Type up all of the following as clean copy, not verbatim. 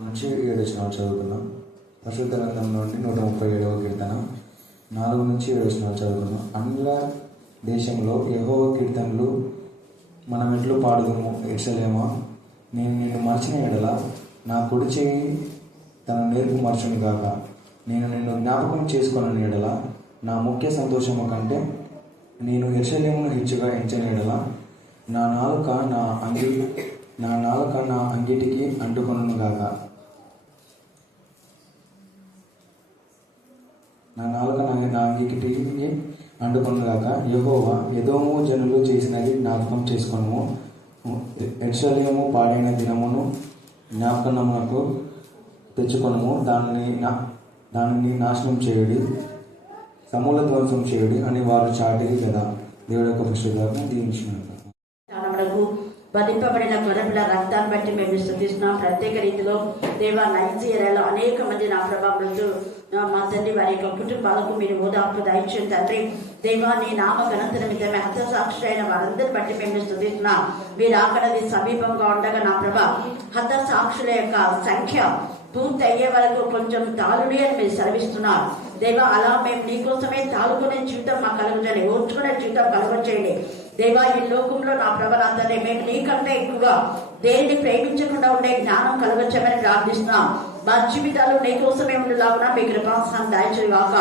నుంచి 7 వచనాలు చదువుకున్నాం. పరిశుద్ధ గ్రంథం నుండి 137వ కీర్తన 4 నుంచి 7 వచనాలు చదువుకున్నాం. అన్యుల దేశంలో యెహోవా కీర్తనలు మనం ఎట్లు పాడుదుము. యెరూషలేమా, నేను నిన్ను మరచిన ఎడల నా కుడి చేయి తన నేర్పు మరచును గాక. నేను నిన్ను జ్ఞాపకం చేసుకున్న ఎడల నా ముఖ్య సంతోషము కంటే నేను యెరూషలేమును హెచ్చుగా ఎంచని ఎడల నా నాలుక నా అంగిటికి అంటుకొనును గాక. నా అంగిటికి అంటుకొనును గాక. యెహోవా, ఎదోము జనులు చేసినది జ్ఞాపకం చేసుకొనుము. యెరూషలేము పాడైన దినమును జ్ఞాపకమునకు తెచ్చుకొనుము. దానిని నాశనం చేయుడి, సమూల ధ్వంసం చేయుడి అని వారు చాటిరి కదా. దేవుడి యొక్క పరిశుద్ధాత్మ దీవించినారు. వధింపబడిన గొర్రెల రక్తాన్ని బట్టి మేము స్తుతిస్తున్నాం. ప్రత్యేక రీతిలో దేవా నైజీరియాలో అనేక మంది నా ప్రభావంతో మా తండ్రి వారి యొక్క కుటుంబాలకు మీరు ఓదార్పు దయచేయండి తండ్రి. దేవా నీ నామ ఘనత నిమిత్తమే హతసాక్షి అయిన వారందరిని బట్టి మేము స్తుతిస్తున్నాం. మీరు అక్కడది సమీపంగా ఉండగా నా ప్రభా హతసాక్షుల యొక్క సంఖ్య పూర్తి అయ్యే వరకు కొంచెం తాళుడి అని మీరు సెలవిస్తున్నారు దేవా. అలా మేము నీకోసమే తాళుకునే జీవితం మాకు కలుగుతుంది, ఓర్చుకునే జీవితం కలుగొచ్చేయండి దేవా. ఈ లోకంలో నా ప్రభావంతనే మేము నీకంటే ఎక్కువగా దేనిని ప్రేమించకుండా ఉండే జ్ఞానం కలగొచ్చమని ప్రార్థిస్తున్నాం. మా జీవితాలు నీకోసమే ఉండేలాగా మీ కృపాసనం దయచేయగాక.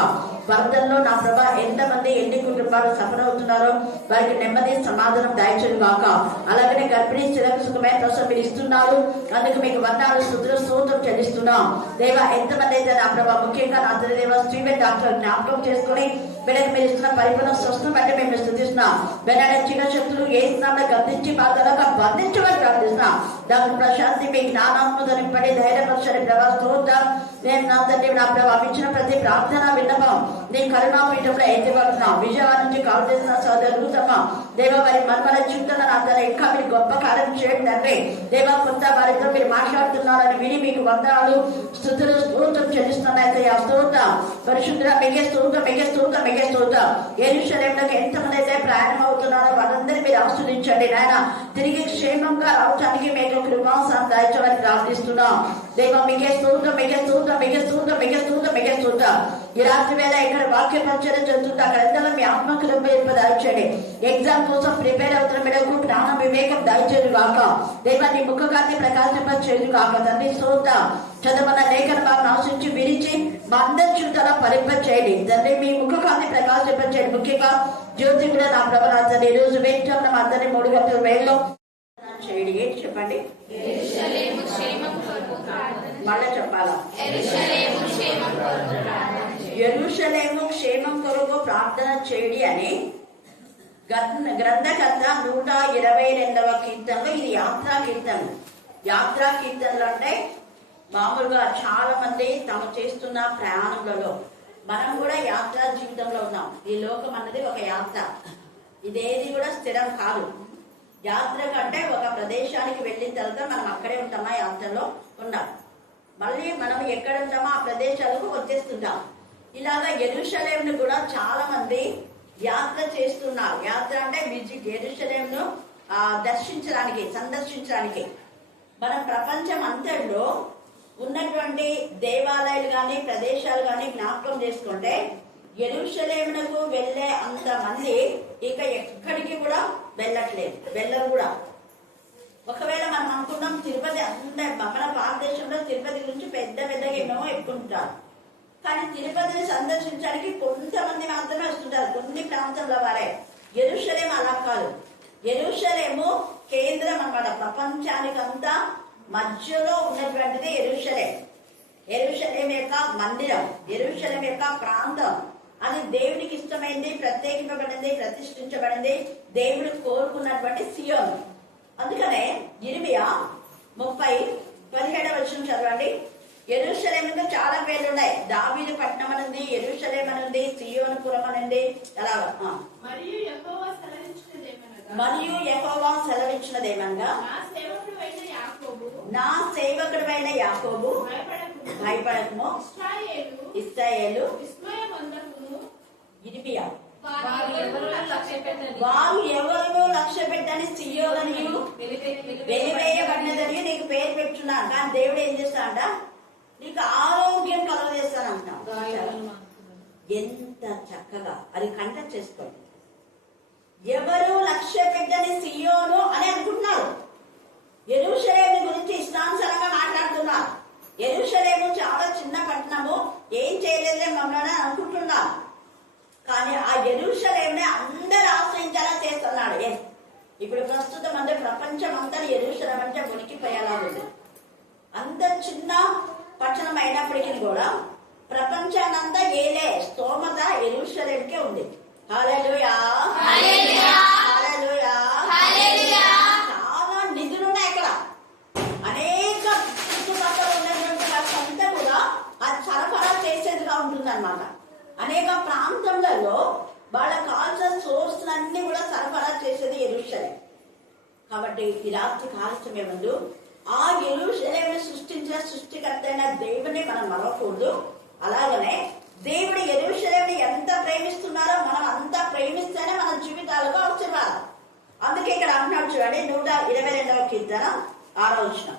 వరదల్లో నా ప్రభా ఎంతమంది ఎన్ని కుటుంబాలు సఫర్ అవుతున్నారో వారికి నెమ్మది సమాధానం దయచేయగాక. అలాగనే గర్భిణీ స్త్రీలకు సుఖమైన ప్రసవం మీరు ఇస్తున్నారు, అందుకు మీకు వందనాలు స్తుతులు స్తోత్రం చెల్లిస్తున్నాం దేవా. ఎంతమంది అయితే నా ప్రభా ముఖ్యంగా నా తండ్రి దేవ స్టీవెన్ డాక్టర్ జ్ఞాపకం చేసుకుని బిడ్డకు మీరు ఇస్తున్న పరిపూర్ణ స్వస్థం అంటే మేము స్థుతిస్తున్నాం. బిడ్డ చిన్న శక్తులు ఏ స్నామం గర్తించి బాధలుగా బంధించమని ప్రార్థిస్తున్నాం. డాక్టర్ ప్రశాంతి మీ జ్ఞానాత్మక నింపడి ధైర్యపరచని ప్రభా స్తోత్రం. నేను నా తండ్రి నా ప్రభావ ఇచ్చిన ప్రతి ప్రార్థన విన్నపం నీ కరుణాపీఠంలో ఎత్తిపడుతున్నాం. విజయవాడ నుంచి కాల్ చేసిన సోదరులు తమ దేవ వారి మనమల జీవితంలో నా తన ఇంకా మీరు గొప్ప కార్యం చేయండి తండ్రి దేవ. కొంత వారితో మీరు మాట్లాడుతున్నారని విని మీకు వందనాలు స్తుతులు స్తోత్రం చెల్లిస్తున్నాయి. స్తోత్రం పరిశుద్ధ మిగే స్తోత్రం మిగే స్తోత్రం మిగే స్తోత్రం. యెరూషలేములోకి ఎంతమంది అయితే ప్రయాణం అవుతున్నారో వారందరినీ మీరు ఆస్వాదించండి నాయన. తిరిగి క్షేమంగా రావడానికి మీకు కృపాసనం దయచేయమని ప్రార్థిస్తున్నాం దేవ. మిగే స్తోత్రం మిగే స్తోత్రం మిగే స్తోత్రం మిగే స్తోత్రం మిగే స్తోత్రం. ఈ రాత్రి వేళ ఇక్కడ వాక్య పరిచయం జరుగుతుంది, అక్కడ ఎంతలో మీ ఆత్మకులు దయచేయండి. ఎగ్జామ్ కోసం ప్రిపేర్ అవుతున్న బిడ్డకు జ్ఞాన వివేకం దయచేయదు కాక దేవ. నీ ముఖకాన్ని ప్రకాశింపచేయదు కాక తండ్రి స్తోత్రం. చదవన లేఖన భావన ఆశించి విరిచి మా అందరి జీవితాల ఫలింపచేయండి తండ్రి. మీ ముఖకాన్ని ప్రకాశింపచేయండి. ముఖ్యంగా జ్యోతి కూడా నా ప్రభావం ఈ రోజు వేయించాం మా అందరినీ 3 గంటల వేళలో చేయండి. ఏంటి చెప్పండి, మళ్ళీ చెప్పాలా? యెరూషలేము క్షేమం కొరకు ప్రార్థన చేయడి అని గ్రంథకర్త 122వ కీర్తనలో ఇది యాత్రా కీర్తనలు. యాత్రా కీర్తనలు అంటే మామూలుగా చాలా మంది తాము చేస్తున్న ప్రయాణంలో మనం కూడా యాత్రా జీవితంలో ఉన్నాం. ఈ లోకం అన్నది ఒక యాత్ర, ఇదేది కూడా స్థిరం కాదు. యాత్ర కంటే ఒక ప్రదేశానికి వెళ్ళిన తర్వాత మనం అక్కడే ఉంటామా, యాత్రలో ఉన్నాం. మళ్ళీ మనం ఎక్కడ ఉంటామో ఆ ప్రదేశాలకు వచ్చేస్తుంటాం. ఇలాగా యెరూషలేమును కూడా చాలా మంది యాత్ర చేస్తున్నారు. యాత్ర అంటే యెరూషలేమును దర్శించడానికి సందర్శించడానికి. మనం ప్రపంచం అంతట్లో ఉన్నటువంటి దేవాలయాలు కానీ ప్రదేశాలు కానీ జ్ఞాపకం చేసుకుంటే యెరూషలేమునకు వెళ్ళే అంత మంది ఇక ఎక్కడికి కూడా వెళ్ళరు కూడా. ఒకవేళ మనం అనుకున్నాం తిరుపతి మన భారతదేశంలో తిరుపతి గురించి పెద్దగా ఎన్నో ఎక్కుంటారు, కానీ తిరుపతిని సందర్శించడానికి కొంతమంది మాత్రమే వస్తుంటారు, కొన్ని ప్రాంతంలో వారే. యెరూషలేము అలా కాదు. యెరూషలేము కేంద్రం అన్నమాట, ప్రపంచానికంతా మధ్యలో ఉన్నటువంటిది యెరూషలేం. యెరూషలేం యొక్క మందిరం, యెరూషలేం యొక్క ప్రాంతం, అది దేవునికి ఇష్టమైంది, ప్రత్యేకింపబడింది, ప్రతిష్ఠించబడింది, దేవుడు కోరుకున్నటువంటి సియోను. అందుకనే ఇర్మియా 30:17 వచనం చదవండి. యెరూషలేములో చాలా పేర్లు ఉన్నాయి. దావీదు పట్టణం అనుంది, యెరూషలేం అనుంది, సియోనుపురం అనుంది. అలాగా మరియు యెహోవా సెలవిచ్చినదేమనగా నా సేవకుడైన యాకోబు భయపడకుము, ఇశ్రాయేలు ఇర్మియా వారు ఎవరినో లక్ష్య పెట్టని సియోను వెలివేయబడినదని నీకు పేరు పెట్టున్నాను, కానీ దేవుడు ఏం చేస్తాడంట, నీకు ఆరోగ్యం కలుగజేస్తానంటున్నాడు. ఎంత చక్కగా అది కండక్ట్ చేసుకోండి. ఎవరు లక్ష్య పెట్టని సియోను అని అనుకుంటున్నారు. యెరూషలేము గురించి ఇష్టానుసారంగా మాట్లాడుతున్నారు. యెరూషలేము చాలా చిన్న పట్టణము, ఏం చేయలేదే మమ్మల్ని అనుకుంటున్నారు. కానీ ఆ యెరూషలేముని అందరూ ఆశ్రయించేలా చేస్తున్నాడు. ఇప్పుడు ప్రస్తుతం అంటే ప్రపంచం అంతా యెరూషలేము అంటే ఉనికిపోయేలా ఉంది. అంత చిన్న పట్టణం అయినప్పటికీ కూడా ప్రపంచానంతా ఏలే స్తోమత యెరూషలేముకే ఉంది. హల్లెలూయా, హల్లెలూయా. చాలా నిధులున్నాయి అక్కడ. అనేక చుట్టుపక్కల ఉన్నటువంటి వాళ్ళంతా కూడా అది సరఫరా చేసేదిగా ఉంటుందన్నమాట. అనేక ప్రాంతాలలో వాళ్ళకు కావాల్సిన సోర్స్లన్నీ కూడా సరఫరా చేసేది యెరూషలేము. కాబట్టి ఈ రాత్రి కాలస్యం ఏమందు ఆ యెరూషలేముని సృష్టించిన సృష్టికర్త అయిన దేవుని మనం మరవకూడదు. అలాగనే దేవుడు యెరూషలేముని ఎంత ప్రేమిస్తున్నారో మనం అంతా ప్రేమిస్తేనే మన జీవితాలకు ఆశీర్వాదం. అందుకే ఇక్కడ అంటున్నాడు చూడండి, 122వ కీర్తన 6వ వచనం.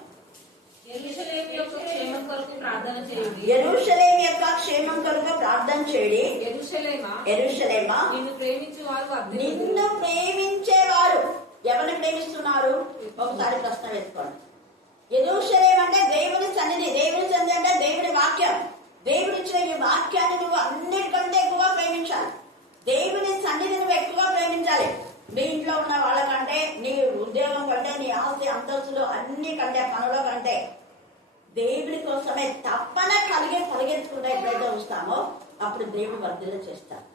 యెరూషలేము యొక్క క్షేమం కొరకు ప్రార్థన చేయండి. యెరూషలేము యొక్క క్షేమం కొరకు ప్రార్థన చేయండి. యెరూషలేమా, నిన్ను ప్రేమించేవారు నిన్ను ప్రేమించేవారు ఎవరిని ప్రేమిస్తున్నారు? ఒకసారి ప్రశ్న వేసుకోండి. యెరూషలేము అంటే దేవుని సన్నిధి. దేవుని సన్నిధి అంటే దేవుని వాక్యం. దేవుడిచ్చిన ఈ వాక్యాన్ని నువ్వు అన్నిటికంటే ఎక్కువగా ప్రేమించాలి. దేవుని సన్నిధిని నువ్వు ఎక్కువగా ప్రేమించాలి. మీ ఇంట్లో ఉన్న వాళ్ళకంటే, నీ ఉద్యోగం కంటే, నీ ఆస్తి అంతస్తులు అన్ని కంటే, పనుల కంటే దేవుడి కోసమే తప్పన కలిగెత్తుకుంటా ఎప్పుడైతే వస్తామో అప్పుడు దేవుడు వర్ధిల్ల చేస్తాడు.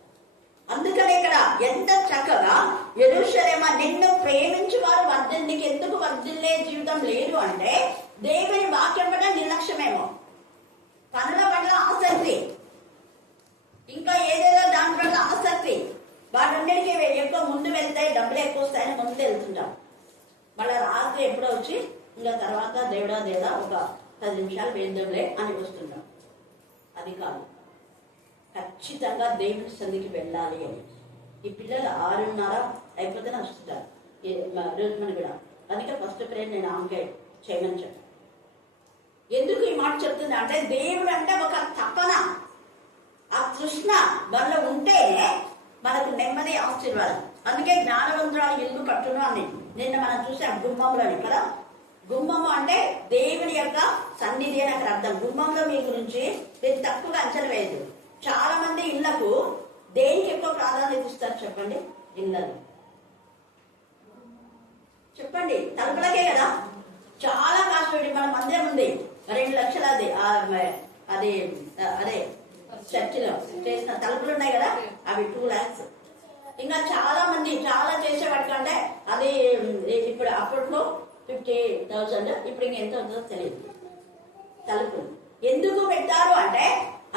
అందుకని ఇక్కడ ఎంత చక్కగా యెరూషలేమా నిన్ను ప్రేమించి వారు నీకు ఎందుకు వర్ధిల్లే జీవితం లేదు అంటే దేవుని వాక్యం పట్ల నిర్లక్ష్యమేమో, పనుల పట్ల ఆసక్తి, ఇంకా ఏదేదో దాని పట్ల ఆసక్తి, వాటన్నిటికీ ఎక్కువ ముందు వెళ్తాయి, డబ్బులు ఎక్కువ వస్తాయని ముందు వెళ్తుంటాం. మళ్ళీ రాత్రి ఎప్పుడో వచ్చి ఇంకా తర్వాత దేవుడా ఒక 10 నిమిషాలు వేద్దాంలే అని వస్తుంటాం. అది కాదు, ఖచ్చితంగా దేవుని సన్నిధికి వెళ్ళాలి అని. ఈ పిల్లలు 6:30 అయిపోతేనే వస్తుంటారు రోజు మన కూడా. అందుకే ఫస్ట్ ప్రేయర్ నేను ఆమె చేయమని చెప్పాను. ఎందుకు ఈ మాట చెప్తుంది అంటే దేవుడు అంటే ఒక తపన, ఆ తృష్ణ మనలో ఉంటేనే మనకు నెమ్మది, ఆశీర్వాదం. అందుకే జ్ఞానవంతురాలు ఇల్లు కట్టును అని నిన్న మనం చూసాం గుమ్మంలోని కదా. గుమ్మము అంటే దేవుని యొక్క సన్నిధి అని అక్కడ అర్థం. గుమ్మంలో మీ గురించి నేను తక్కువగా అంచనా వేయదు. చాలా మంది ఇళ్లకు దేనికి ఎక్కువ ప్రాధాన్యత ఇస్తారు చెప్పండి? ఇళ్ళను చెప్పండి, తలుపులకే కదా. చాలా కాస్ట్ పెట్టి మన మందిరం ఉంది 2 లక్షలు, అది అదే చర్చిలో చేసిన తలుపులు ఉన్నాయి కదా, అవి 2 lakhs. ఇంకా చాలా మంది చాలా చేసేవాటికంటే అది ఇప్పుడు అప్పట్లో 50,000, ఇప్పుడు ఇంకెంత ఉంటుందో తెలియదు. తలుపులు ఎందుకు పెట్టారు అంటే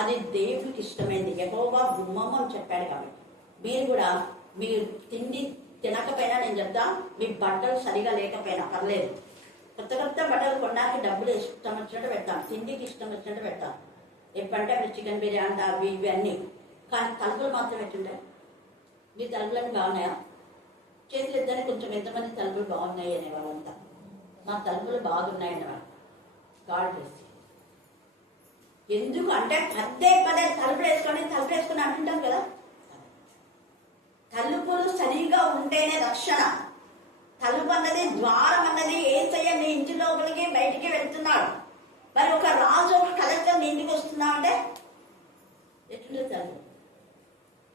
అది దేవుడికి ఇష్టమైంది. యెహోవా గుమ్మము అని చెప్పాడు. కాబట్టి మీరు కూడా మీరు తిండి తినకపోయినా నేను చెప్తా, మీ బట్టలు సరిగా లేకపోయినా పర్లేదు, కొత్త బట్టలు కొనడానికి డబ్బులు ఇష్టం వచ్చినట్టు పెడతాం, తిండికి ఇష్టం వచ్చినట్టు పెడతాం. ఎప్పుడంటే అప్పుడు చికెన్ బిర్యానీ అవి ఇవి అన్నీ. కానీ తలుపులు మాత్రం పెట్టుంటాయి. మీ తలుపులన్నీ బాగున్నాయా? చేతులు ఎద్దని కొంచెం ఎంతమంది తలుపులు బాగున్నాయి అనేవాళ్ళంతా. మా తలుపులు బాగున్నాయని వాళ్ళు గాడ్ బ్లెస్. ఎందుకు అంటే పదే తలుపులు వేసుకొని అంటుంటాం కదా. తలుపులు సరిగా ఉంటేనే రక్షణ. తలుపు అన్నది, ద్వారం అన్నది యేసయ్య నీ ఇంటి లోపలికి బయటికి వెళ్తున్నాడు. మరి ఒక రాజు, ఒక కలెక్టర్ నీ ఇంటికి వస్తున్నా అంటే ఎట్లుంటుంది తలుపు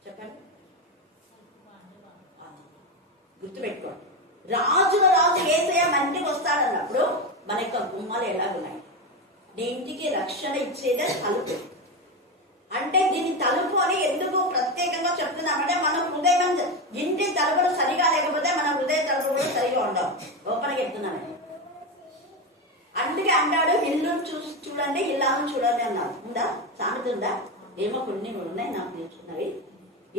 చెప్పండి? గుర్తుపెట్టుకోండి, రాజు యేసయ్య మన ఇంటికి వస్తాడన్నప్పుడు మన యొక్క గుమ్మాలు ఎలాగున్నాయి? నీ ఇంటికి రక్షణ ఇచ్చేదే తలుపు. అంటే దీని తలుపు అని ఎందుకు ప్రత్యేకంగా చెప్తున్నామంటే మన హృదయం, ఇంటి తలుపులు సరిగా లేకపోతే మన హృదయ తలుపులు కూడా సరిగా ఉండవు. ఓపెన్గా చెప్తున్నాను. అందుకే అంటాడు ఇల్లు చూసి చూడండి, ఇల్లాలను చూడండి అన్నారు. ఉందా? సామెత ఉందా? ఏమో కొన్ని ఉన్నాయి నాకు నేర్చుకున్నవి.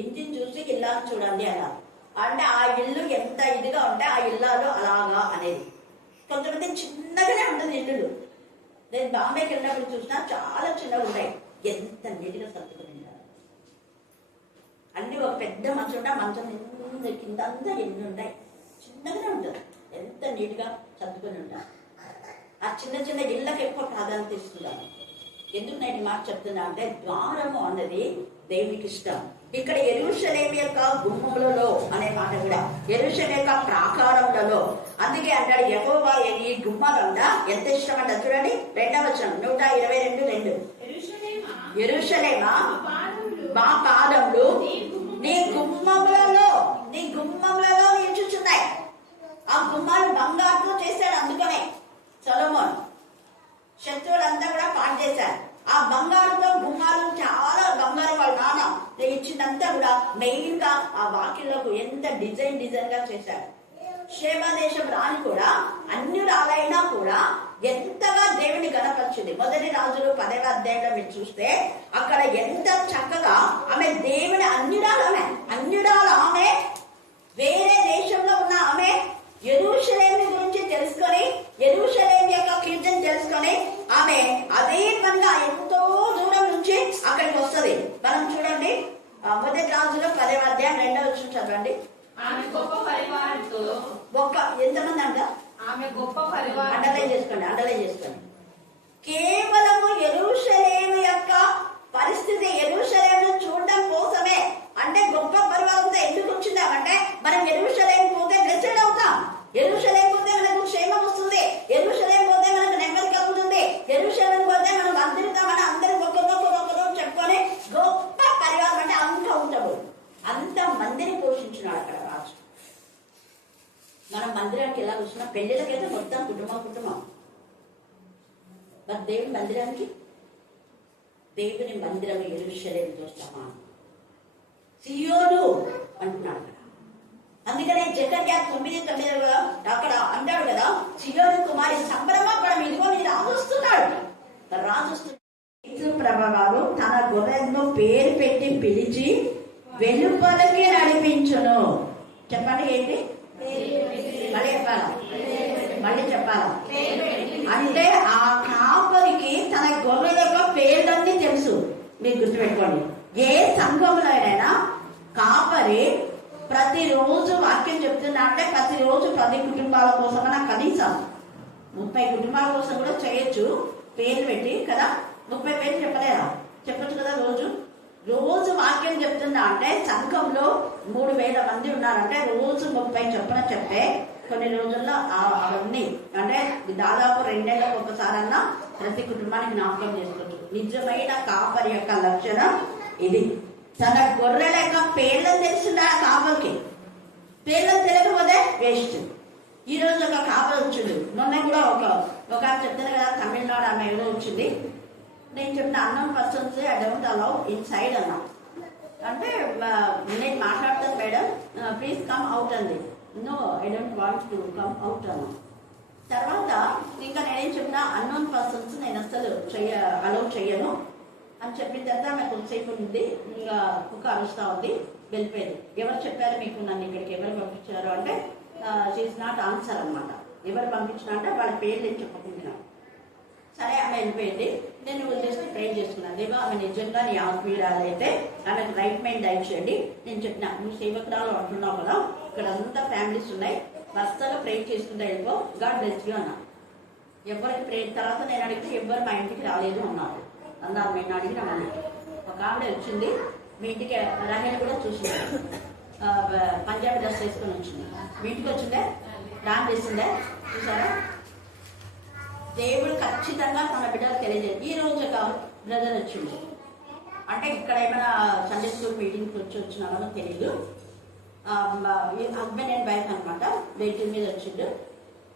ఇంటిని చూసి ఇల్లాలను చూడండి అన్నారు. అంటే ఆ ఇల్లు ఎంత ఇదిగా ఉంటే ఆ ఇల్లాలు అలాగా అనేది. కొంతమంది చిన్నగానే ఉంటుంది ఇల్లులు. నేను బాంబేకి వెళ్ళినప్పుడు చూసినా చాలా చిన్నగా ఉంటాయి. ఎంత నీటిగా సర్దుకుని ఉంటారు. అన్ని ఒక పెద్ద మంచం ఉంటాయి, మంచం కింద అంతా ఎన్ని ఉంటాయి, చిన్నగానే ఉంటుంది. ఎంత నీట్గా సర్దుకొని ఉంటారు. ఆ చిన్న చిన్న ఇళ్ళకి ఎక్కువ ప్రాధాన్యత ఇస్తున్నాను. ఎందుకు నేను ఈ మాట చెప్తున్నా అంటే ద్వారము అన్నది దేవునికి ఇష్టం. ఇక్కడ యెరూషలేము యొక్క గుమ్మములలో అనే మాట కూడా యెరూషలేము యొక్క ప్రాకారములలో. అందుకే అంటాడు యెహోవా ఈ గుమ్మాలంట ఎంత ఇష్టం అంట. చూడండి 2వ వచనం 122:2. యెరూషలేమా మా పాదములు నీ గుమ్మములలో నిల్చుచున్నాయి. ఆ గుమ్మాలు బంగారుతో చేశాడు. అందుకనే సొలొమోను శత్రువులంతా కూడా పాడు చేశారు. ఆ బంగారుతో గుమ్మాలు చాలా బంగారం వాళ్ళ నాన్న ఇచ్చినంతా కూడా మెయిన్ గా ఆ వాకిళ్లకు ఎంత డిజైన్ గా చేశారు. షేబ దేశం రాణి కూడా అన్యురాలైనా కూడా ఎంతగా దేవుని గణపరిచింది. 1 రాజులు 10వ అధ్యాయంలో మీరు చూస్తే అక్కడ ఎంత చక్కగా ఆమె దేవుని అన్యురాలు ఆమె వేరే దేశంలో ఉన్న ఆమె యెరూషలేము గురించి తెలుసుకొని యెరూషలేము యొక్క కీర్తన తెలుసుకొని ఆమె అదే పనిగా ఎంతో దూరం నుంచి అక్కడికి వస్తుంది. మనం చూడండి 1 రాజులు 10వ అధ్యాయం 2వ వచనం చదవండి. ఆమె గొప్ప పరివారంతో ఎంతమంది అంట ఆమె గొప్ప పరివారం అండర్లైన్ చేసుకోండి. కేవలము యెరూషలేము యొక్క పరిస్థితి యెరూషలేమును చూడడం కోసమే. అంటే గొప్ప పరివారంతో ఎందుకు వచ్చిందామంటే మనం యెరూషలేము పోతే బ్లెస్డ్ అవుతాం. యెరూషలేము పోతే మనకు క్షేమం వస్తుంది. యెరూషలేము పోతే మనకు నెమ్మది కలుగుతుంది. యెరూషలేము పోతే మనం అందరితామని అందరూ ఒక్కొక్కరు చెప్పుకొని గొప్ప పరివారం అంటే అంత ఉంటాడు. అంత మందిని పోషించినాడు అక్కడ రాజు. మనం మందిరానికి ఎలా చూసినా పెళ్లిళ్ళకైతే మొత్తం కుటుంబం. మరి దేవుని మందిరం యెరూషలేము చూస్తామా సియోను అంటున్నాడు కదా. అందుకనే జకర్యా 9:9 అక్కడ అంటాడు కదా, సియోను కుమారి సంభ్రమపడం, ఇదిగో నీ రాజు వస్తున్నాడు. ప్రభావాలు తన గొర్రెలను పేరు పెట్టి పిలిచి వెలుపలకి నడిపించును. చెప్పండి ఏంటి? మళ్ళీ చెప్పాలా? అంటే ఆ కాపరికి తన గొర్రెల యొక్క పేర్లన్నీ తెలుసు. మీరు గుర్తుపెట్టుకోండి. ఏ సంఘంలోనైనా కాపరి ప్రతిరోజు వాక్యం చెప్తున్నా అంటే ప్రతిరోజు 10 కుటుంబాల కోసం కనీసం 30 కుటుంబాల కోసం కూడా చేయొచ్చు పేర్లు పెట్టి కదా. 30 పేర్లు చెప్పలేరా? చెప్పచ్చు కదా. రోజు వాక్యం చెప్తున్నా అంటే సంఘంలో 3000 మంది ఉన్నారంటే రోజు 30 చొప్పున చెప్పే కొన్ని రోజుల్లో అవన్నీ అంటే దాదాపు 2 నెలలకు ఒకసారన్నా ప్రతి కుటుంబానికి జ్ఞాపకం చేసుకోవచ్చు. నిజమైన కాపరి యొక్క లక్షణం ఇది. తన గొర్రెల యొక్క పేర్లను తెలిసిందా కాపరికి? పేర్లను తెలియకపోతే వేస్ట్. ఈ రోజు ఒక కాపరి వచ్చింది. మొన్న కూడా ఒక చెప్తాను కదా, తమిళనాడు ఆమె ఏదో వచ్చింది. నేను చెప్పిన unknown persons I don't allow inside అన్నా. అంటే నేను మాట్లాడతాను మేడం, ప్లీజ్ కమ్ అవుట్ అంది. No I don't want to come out అన్నా. తర్వాత ఇంకా నేనేం చెప్పినా అన్నోన్ పర్సన్స్ నేను అసలు అలౌ చెయ్యను అని చెప్పిన తర్వాత ఆమె కొంతసేపు ఉంది. ఇంకా కుక్క అరుస్తూ ఉంది, వెళ్ళిపోయింది. ఎవరు చెప్పారు మీకు నన్ను ఇక్కడికి, ఎవరు పంపించారు అంటే షీఈస్ నాట్ ఆన్సర్ అనమాట. ఎవరు పంపించినా అంటే వాళ్ళ పేర్లు నేను చెప్పకుండా. సరే ఆమె వెళ్ళిపోయింది. నేను జస్ట్ ప్రే చేసుకున్నాను, దేవా ఆమె నిజంగా నీ ఆత్మీయురాలు అయితే ఆమెకు రైట్ మైండ్ దయచేయండి. నేను చెప్పిన నువ్వు సేవకురాలు అంటున్నావు కదా, ఇక్కడ అంతా ఫ్యామిలీస్ ఉన్నాయి, వరుసగా ప్రే చేసుకుంటా వెళ్ళిపో, గాడ్ బ్లెస్ యూ అన్నా. ఎవరికి ప్రే తర్వాత నేను అడిగితే ఎవరు మా ఇంటికి రాలేదు అన్నారు. నేను అడిగిన మళ్ళీ ఒక ఆవిడ వచ్చింది మీ ఇంటికి. రహేల్ కూడా చూసింది, పంజాబీ డ్రెస్ వేసుకొని వచ్చింది. మీ ఇంటికి వచ్చిందే, డాన్స్ చేసిందే, చూసారా? దేవుడు ఖచ్చితంగా తన బిడ్డలు తెలియజేది. ఈ రోజు ఒక బ్రదర్ వచ్చింది అంటే ఇక్కడ ఏమైనా సండే స్కూల్ మీటింగ్కి వచ్చినామో తెలియదు. హస్బెండ్ అండ్ వైఫ్ అనమాట. వెయిటింగ్ మీద వచ్చిండు.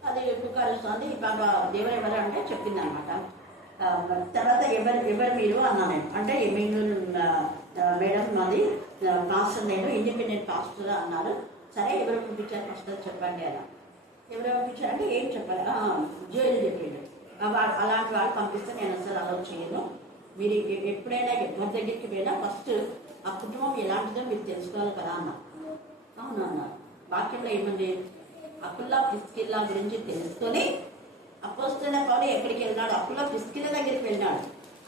అది కుక్క అరుస్తుంది. బాబా దేవుడు ఎవరు అంటే చెప్పింది అనమాట. తర్వాత ఎవరు మీరు అన్నాను. అంటే మేడం మాది పాస్టర్, నేను ఇండిపెండెంట్ పాస్టర్ అన్నారు. సరే ఎవరు పంపించారు ఫస్ట్ చెప్పండి అలా. ఎవరు పంపించారంటే ఏం చెప్పాలి, జోయిల్ చెప్పిండు. అలాంటి వాళ్ళు పంపిస్తే నేను అసలు అలౌ చేయను. మీరు ఎప్పుడైనా ఎవరి దగ్గరికి పోయినా ఫస్ట్ ఆ కుటుంబం ఎలాంటిదో మీరు తెలుసుకోవాలి కదా అన్న. అవును అన్నారు. వాక్యంలో ఏముంది? అకుల్లా ప్రిస్కిల్లా గురించి తెలుసుకొని అపోస్తలుల పౌలు ఎక్కడికి వెళ్ళినాడు? అకుల్లా ప్రిస్కిల్ల దగ్గరికి వెళ్ళినాడు.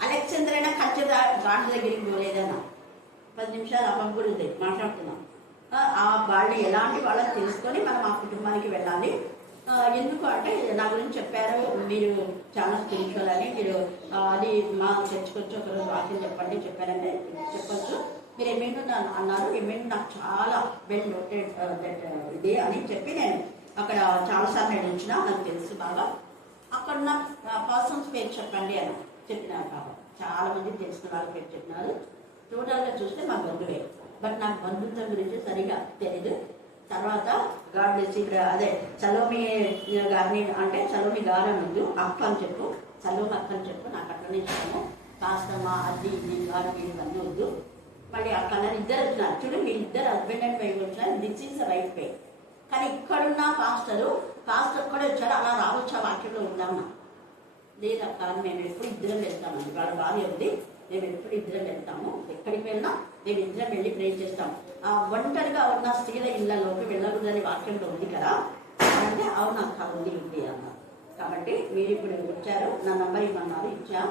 అలెగ్జాండర్ అయినా ఖర్చు గాడి దగ్గరికి పోలేదన్నా. 10 నిమిషాలు అవ్వకు కూడా ఉంది మాట్లాడుతున్నాం. వాళ్ళు ఎలాంటి వాళ్ళని తెలుసుకొని మనం ఆ కుటుంబానికి వెళ్ళాలి. ఎందుకు అంటే నా గురించి చెప్పారు, మీరు చాలా స్పిరిచువల్ అని మీరు అది మా చర్చకొచ్చి ఒకరోజు వాక్యం చెప్పారంటే చెప్పొచ్చు. మీరు ఏమైనా అన్నారు, ఏమైనా నాకు చాలా వెల్ నోటెడ్ ఇది అని చెప్పి నేను అక్కడ చాలాసార్లు నేను వచ్చినా నాకు తెలుసు బాగా. అక్కడ ఉన్న పర్సన్స్ పేరు చెప్పండి అని చెప్పినారు కాబట్టి చాలా మంది తెలిసిన వాళ్ళ పేరు చెప్పినారు. టోటల్గా చూస్తే మా బంధువే, బట్ నాకు బంధుత్వం గురించి సరిగా తెలీదు. తర్వాత గాడ్ బ్లెస్ ఇక్కడ అదే సలోమి గారిని అంటే సలోమి గారు ముందు అక్క అని చెప్పు, సలోమి అక్క అని చెప్పు, నాకు అట్లనే ఇష్టము. కాస్తమా అది ఇది గారు వీళ్ళన్నీ వద్దు. మళ్ళీ అక్కడ ఇద్దరు వచ్చినారు చూడు, వీళ్ళిద్దరు హస్బెండ్ అండ్ వైఫ్ వచ్చినారు. This is the right way. కానీ ఇక్కడున్న పాస్టర్ కూడా వచ్చారు. అలా రావచ్చా వాక్యంలో ఉందామా లేదా కానీ మేము ఎప్పుడు ఇద్దరం వెళ్తామండి. వాళ్ళ భార్య ఉంది, మేము ఎప్పుడు ఇద్దరం వెళ్తాము. ఎక్కడికి వెళ్ళినా మేము ఇద్దరం వెళ్ళి ప్రే చేస్తాము. ఆ ఒంటరిగా ఉన్న స్త్రీల ఇళ్లలోకి వెళ్ళకూడదని వాక్యంలో ఉంది కదా అంటే అవును అక్క ఉంది అన్నారు. కాబట్టి మీరు ఇప్పుడు వచ్చారు, నా నంబర్ ఇవ్వమన్నారు, ఇచ్చా.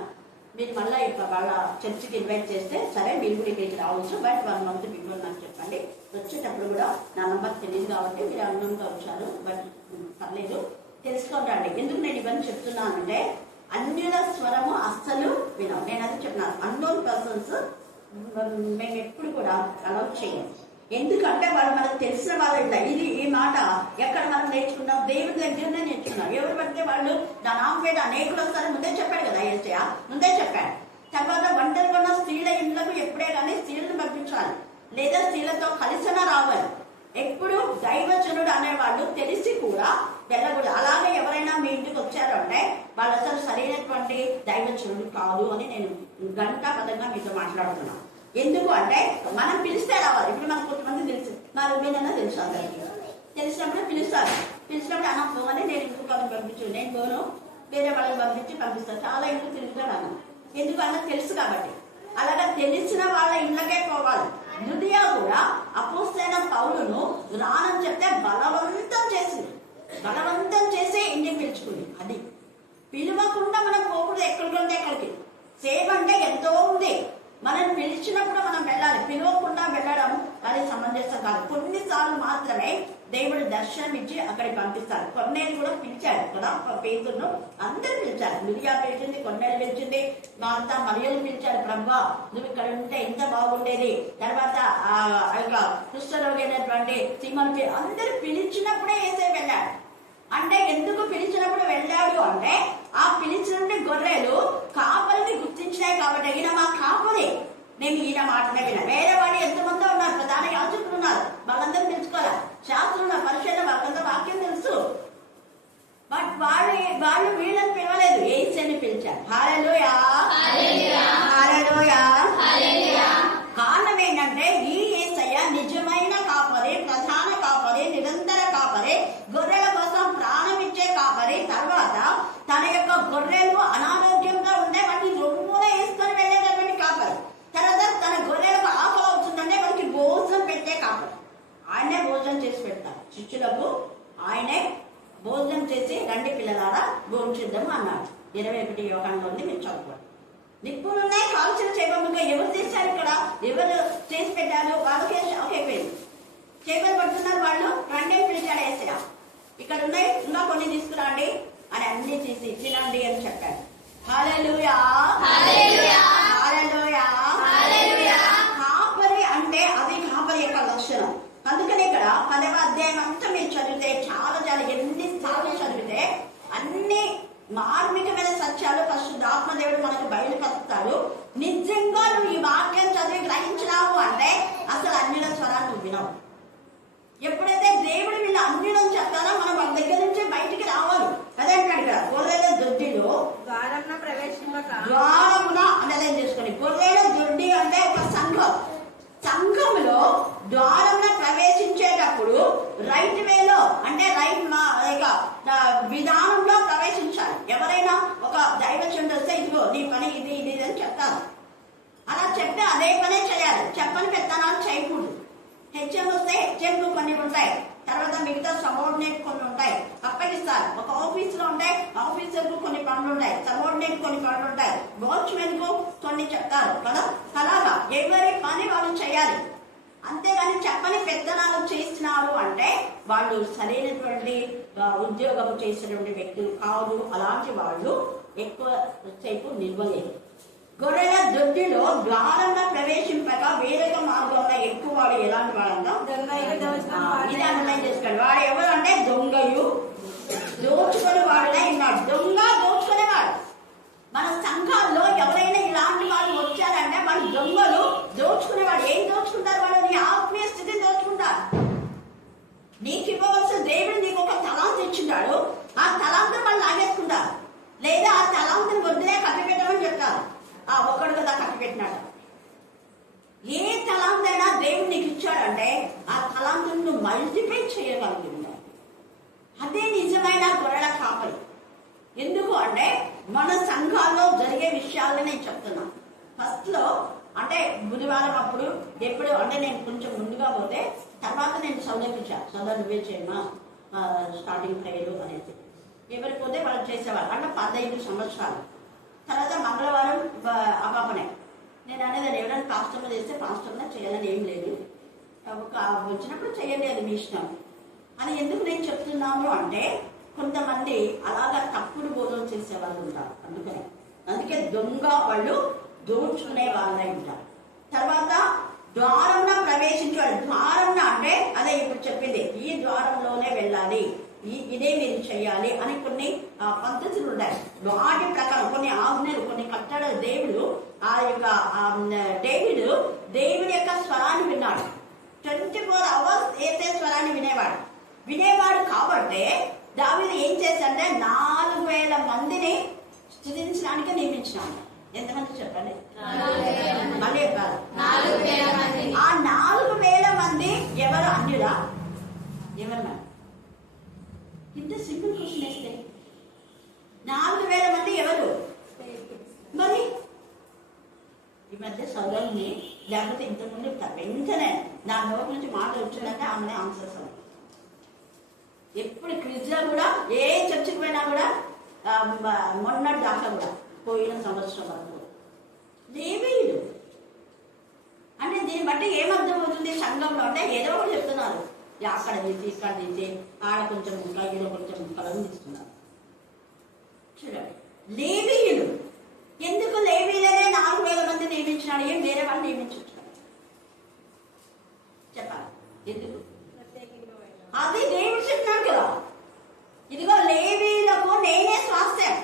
మీరు మళ్ళీ వాళ్ళ చర్చికి ఇన్వైట్ చేస్తే సరే మీరు కూడా ఇక్కడికి రావచ్చు, బట్ 1 month బిఫోర్ నాకు చెప్పండి. వచ్చేటప్పుడు కూడా నా నంబర్ తెలియదు కాబట్టి మీరు అన్నంగా వచ్చారు, బట్ పర్లేదు తెలుసుకొని రండి. ఎందుకు నేను ఇవన్నీ చెప్తున్నానంటే అన్యుల స్వరము అస్సలు వినం. నేను అది చెప్పినాను, అన్నోన్ పర్సన్స్ మేము ఎప్పుడు కూడా అలౌ చేయం. ఎందుకంటే వాళ్ళు మనకు తెలిసిన వాళ్ళు ఇది ఈ మాట ఎక్కడ మనం నేర్చుకున్నాం, దేవుడి దగ్గరనే నేర్చుకున్నాం. ఎవరు పడితే వాళ్ళు నా నామ మీద అనేకులు వస్తారని ముందే చెప్పాడు కదా ఏసయ్య, ముందే చెప్పాడు. తర్వాత ఒంటరిగా ఉన్న స్త్రీల ఇళ్లకు ఎప్పుడే కానీ స్త్రీలను పంపించాలి, లేదా స్త్రీలతో కలిసిన రావాలి. ఎప్పుడు దైవజనుడు అనేవాళ్ళు తెలిసి కూడా వెళ్ళకూడదు. అలాగే ఎవరైనా మీ ఇంటికి వచ్చారంటే వాళ్ళు అసలు సరైనటువంటి దైవజనుడు కాదు అని నేను గంటాపదంగా మీతో మాట్లాడుతున్నాను. ఎందుకు అంటే మనం పిలిస్తే రావాలి. ఇప్పుడు మనకు కొంతమంది తెలుసు, నా రూపేనైనా తెలుసు, అందరికీ తెలిసినప్పుడు పిలుస్తారు. పిలిచినప్పుడు అన్న పోమని నేను ఇంటికి వాళ్ళని పంపించు, నేను పోను వేరే వాళ్ళని పంపిస్తాను. చాలా ఇంట్లో తిరుగుతాను అన్న, ఎందుకు అన్న తెలుసు కాబట్టి. అలాగా తెలిసిన వాళ్ళ ఇళ్ళకే పోవాలి. లుదియా కూడా అపోస్తలైన పౌలును రానని చెప్తే బలవంతం చేసి ఇంటికి పిలుచుకుంది. అది పిలవకుండా మనం పోకూడదు. ఎక్కడికి ఉంటే ఎక్కడికి. సేవ అంటే ఎంతో ఉంది. మనం పిలిచినప్పుడు మనం వెళ్ళాలి, పిలవకుండా వెళ్ళడం అది సమంజసం కాదు. కొన్నిసార్లు మాత్రమే దేవుడు దర్శనం ఇచ్చి అక్కడికి పంపిస్తాడు. కొన్నేళ్ళు కూడా పిలిచాడు కదా, పేతురును అందరూ పిలిచారు. లుదియా పిలిచింది, కొన్నేళ్ళు పిలిచింది, మార్తా మరియలు పిలిచాడు. ప్రభా నువ్వు ఇక్కడ ఉంటే ఎంత బాగుండేది. తర్వాత కుష్ఠరోగి అయినటువంటి సీమను అందరూ పిలిచినప్పుడే వేసే వెళ్ళాడు. అంటే ఎందుకు పిలిచినప్పుడు వెళ్ళాడు అంటే ఆ పిలిచినప్పుడు గొర్రెలు కాపరిని గుర్తించినాయి కాబట్టి ఈయన మా కాపరి, నేను ఈయన మాటనే విన్నా. వేరే వాడు ఎంతమంది ఉన్నారు, ప్రధాన యాజకులు ఉన్నారు, వాళ్ళందరూ తెలుసుకోవాలా. శాస్త్రుల పరిశీలన వాళ్ళంతా వాక్యం తెలుసు, బట్ వాళ్ళు వీళ్ళని పిలవలేదు, ఏసని పిలిచారు. హల్లెలూయా హల్లెలూయా. కారణం ఏంటంటే ఈ యేసయ్య నిజమైన కాపరి, ప్రధాన కాపరి, నిరంతర కాపరి, గొర్రెల కోసం ప్రాణం ఇచ్చే కాపరి. తర్వాత తన యొక్క గొర్రెలు అనారోగ్యంగా ఉంటే వాటిని రొమ్మున వేసుకొని వెళ్ళేటటువంటి కాపరి. తర్వాత తన గొర్రెలకు ఆకలి అవుతుందంటే వారికి భోజనం పెట్టే కాపరి. ఆయనే భోజనం చేసి పెడతారు శిష్యులకు. ఆయనే భోజనం చేసి రండి పిల్లలారా భోంచేద్దాము అన్నాడు. 21 యోహానులో ఉంది, మీరు చదువుకోండి. నిప్పులు ఉన్నాయి, కాల్చిన చేపముగా ఎవరు చేశారు, ఇక్కడ ఎవరు చేసి పెట్టారు, వాళ్ళకే అయిపోయింది. చేపలు పడుతున్నారు వాళ్ళు, రండి పిలిచాడు యేసయ్య. ఇక్కడ ఉన్నాయి, ఇంకా కొన్ని తీసుకురండి అని అన్ని తీసి తినండి అని చెప్పాడు. హల్లెలూయా హల్లెలూయా హల్లెలూయా. కాపరి అంటే అది కాపరి యొక్క లక్షణం. అందుకని ఇక్కడ 10వ అధ్యాయం అంతా మీరు చదివితే చాలా ఎన్నిసార్లు చదివితే అన్ని మార్మికమైన సత్యాలు పరిశుద్ధాత్మదేవుడు మనకు బయలుపరుస్తాడు. నిజంగా నువ్వు ఈ వాక్యం చదివి గ్రహించినావు అంటే అసలు అన్యుల స్వరాన్ని నువ్వు వినవు. ఎప్పుడైతే దేవుడు వీళ్ళు అన్యులను చెప్తారో మనం వాళ్ళ దగ్గర నుంచి బయటికి రావాలి. అదే అంటాడు ఇక్కడ, గొర్రెల దొడ్డిలో ద్వారమున అనేది చేసుకోండి. గొర్రెల దొడ్డి అంటే ఒక సంఘంలో ద్వారమున ప్రవేశించేటప్పుడు రైట్ వేలో అంటే రైట్ విధానంలో ప్రవేశించాలి. ఎవరైనా ఒక దైవజనుడు వస్తే ఇదిగో నీ పని ఇది ఇది అని చెప్తారు. అలా చెప్తే అదే పనే చేయాలి, చెప్పని పెత్తనాలు చేయకూడదు. హెచ్ఎం వస్తే హెచ్ఎంకు కొన్ని ఉంటాయి, తర్వాత మిగతా సబార్డినేట్ కొన్ని ఉంటాయి, అప్పగిస్తారు. ఒక ఆఫీస్ లో ఉంటాయి, ఆఫీసర్ కు కొన్ని పనులు ఉంటాయి, సబార్డినేట్ కొన్ని పనులు ఉంటాయి, వాచ్మెన్ కు కొన్ని చెప్తారు కదా. అలాగా ఎవరి పని వాళ్ళు చేయాలి. అంతేగాని చెప్పని పెత్తనాలు చేస్తున్నారు అంటే వాళ్ళు సరైనటువంటి ఉద్యోగం చేసినటువంటి వ్యక్తులు కాదు. అలాంటి వాళ్ళు ఎక్కువ సేపు నిల్వలేదు. గొర్రెల దొడ్డిలో ద్వారంలో ప్రవేశింపక వేరొక మార్గంలో ఎక్కువ వాడు ఎలాంటి వాడంతా ఇది అర్థం చేసుకోండి. వాడు ఎవరు అంటే దొంగయు దోచుకునే వాడునే ఉన్నాడు. దొంగ దోచుకునేవాడు. మన సంఘాల్లో ఎవరైనా ఇలాంటి వాళ్ళు వచ్చారంటే వాళ్ళు దొంగలు దోచుకునేవాడు. ఏం దోచుకుంటారు? వాళ్ళు నీ ఆత్మీయ స్థితిని దోచుకుంటారు. నీకు ఇవ్వవలసిన దేవుడు నీకు ఒక తలాంతు ఇచ్చింటాడు. ఆ తలాంతును వాళ్ళు లాగేసుకుంటారు. లేదా ఆ తలాంతుని వద్దులే కట్టిపెట్టమని చెప్తారు. ఆ ఒక్కడు కదా కట్టిపెట్టినాడు. ఏ తలాంతైనా దేవుడు నీకు ఇచ్చాడంటే ఆ తలాంతును మల్టిప్లై చేయగలిగింది. అదే నిజమైన గొర్రెల కాపరి. ఎందుకు అంటే మన సంఘాల్లో జరిగే విషయాలను నేను చెప్తున్నాను. ఫస్ట్ లో అంటే బుధవారం అప్పుడు ఎప్పుడు అంటే నేను కొంచెం ముందుగా పోతే తర్వాత నేను సౌదపించాను. సౌద నువ్వే చేయమా స్టార్టింగ్ ప్రేయరు అనేది ఎవరికి పోతే వాళ్ళు చేసేవాళ్ళు. అంటే 15 సంవత్సరాలు. తర్వాత మంగళవారం అపాపనే నేను అనేది ఎవరైనా పాస్టర్లో చేస్తే పాస్టర్లో చేయాలని ఏం లేదు. వచ్చినప్పుడు చేయండి, అది మీ ఇష్టం అని. ఎందుకు నేను చెప్తున్నాను అంటే కొంతమంది అలాగా తప్పుడు బోధన చేసే వాళ్ళు ఉంటారు. అందుకే దొంగ వాళ్ళు దోచుకునే వాళ్ళై ఉంటారు. తర్వాత ద్వారంలో ప్రవేశించేవాడు. ద్వారంలో అంటే అదే ఇప్పుడు చెప్పింది, ఈ ద్వారంలోనే వెళ్ళాలి, ఇదే మీరు చెయ్యాలి అని కొన్ని పద్ధతులు ఉంటాయి. వాటి ప్రకారం కొన్ని ఆజ్ఞలు, కొన్ని కట్టడలు దేవుడు ఆ యొక్క డేవిడు దేవుడి యొక్క స్వరాన్ని విన్నాడు. 24 hours ఏసే స్వరాన్ని వినేవాడు కాబట్టి దావీదు ఏం చేశాడంటే 4000 మందిని స్తుతించడానికి నియమించినాడు. ఎంతమంది చెప్పండి? మళ్ళీ చెప్పాలి. ఆ 4000 మంది ఎవరు? అన్యులా? ఎవరు? ఇంత సింపుల్ క్వశ్చన్ వేస్తే 4000 మంది ఎవరు? మరి ఈ మధ్య సౌదల్ని లేకపోతే ఇంతకుముందు వెంటనే నా నోటి నుంచి మాటలు వచ్చిందంటే ఆమె ఆన్సర్స్. ఎప్పుడు క్విజ్ లో కూడా ఏ చర్చికి పోయినా కూడా మొన్నటి దాకా కూడా పోయిన సంవత్సరం వరకు లేవీయులు అంటే దీన్ని బట్టి ఏమర్థం అవుతుంది సంఘంలో అంటే ఏదో ఒకటి చెప్తున్నారు. అక్కడ తీసి ఇక్కడ తీసి ఆడ కొంచెం ముక్క ఈడ కొంచెం ముక్కలను తీస్తున్నారు. చూడండి, లేవీయులు ఎందుకు లేవీయులనే 4000 మంది నియమించినాడు? ఏం వేరే వాళ్ళు నియమించున్నాడు చెప్పాలి ఎందుకు? అది దేవుడు చెప్పినాడు కదా, ఇదిగో లేవీయులకు నేనే స్వాస్థ్యం,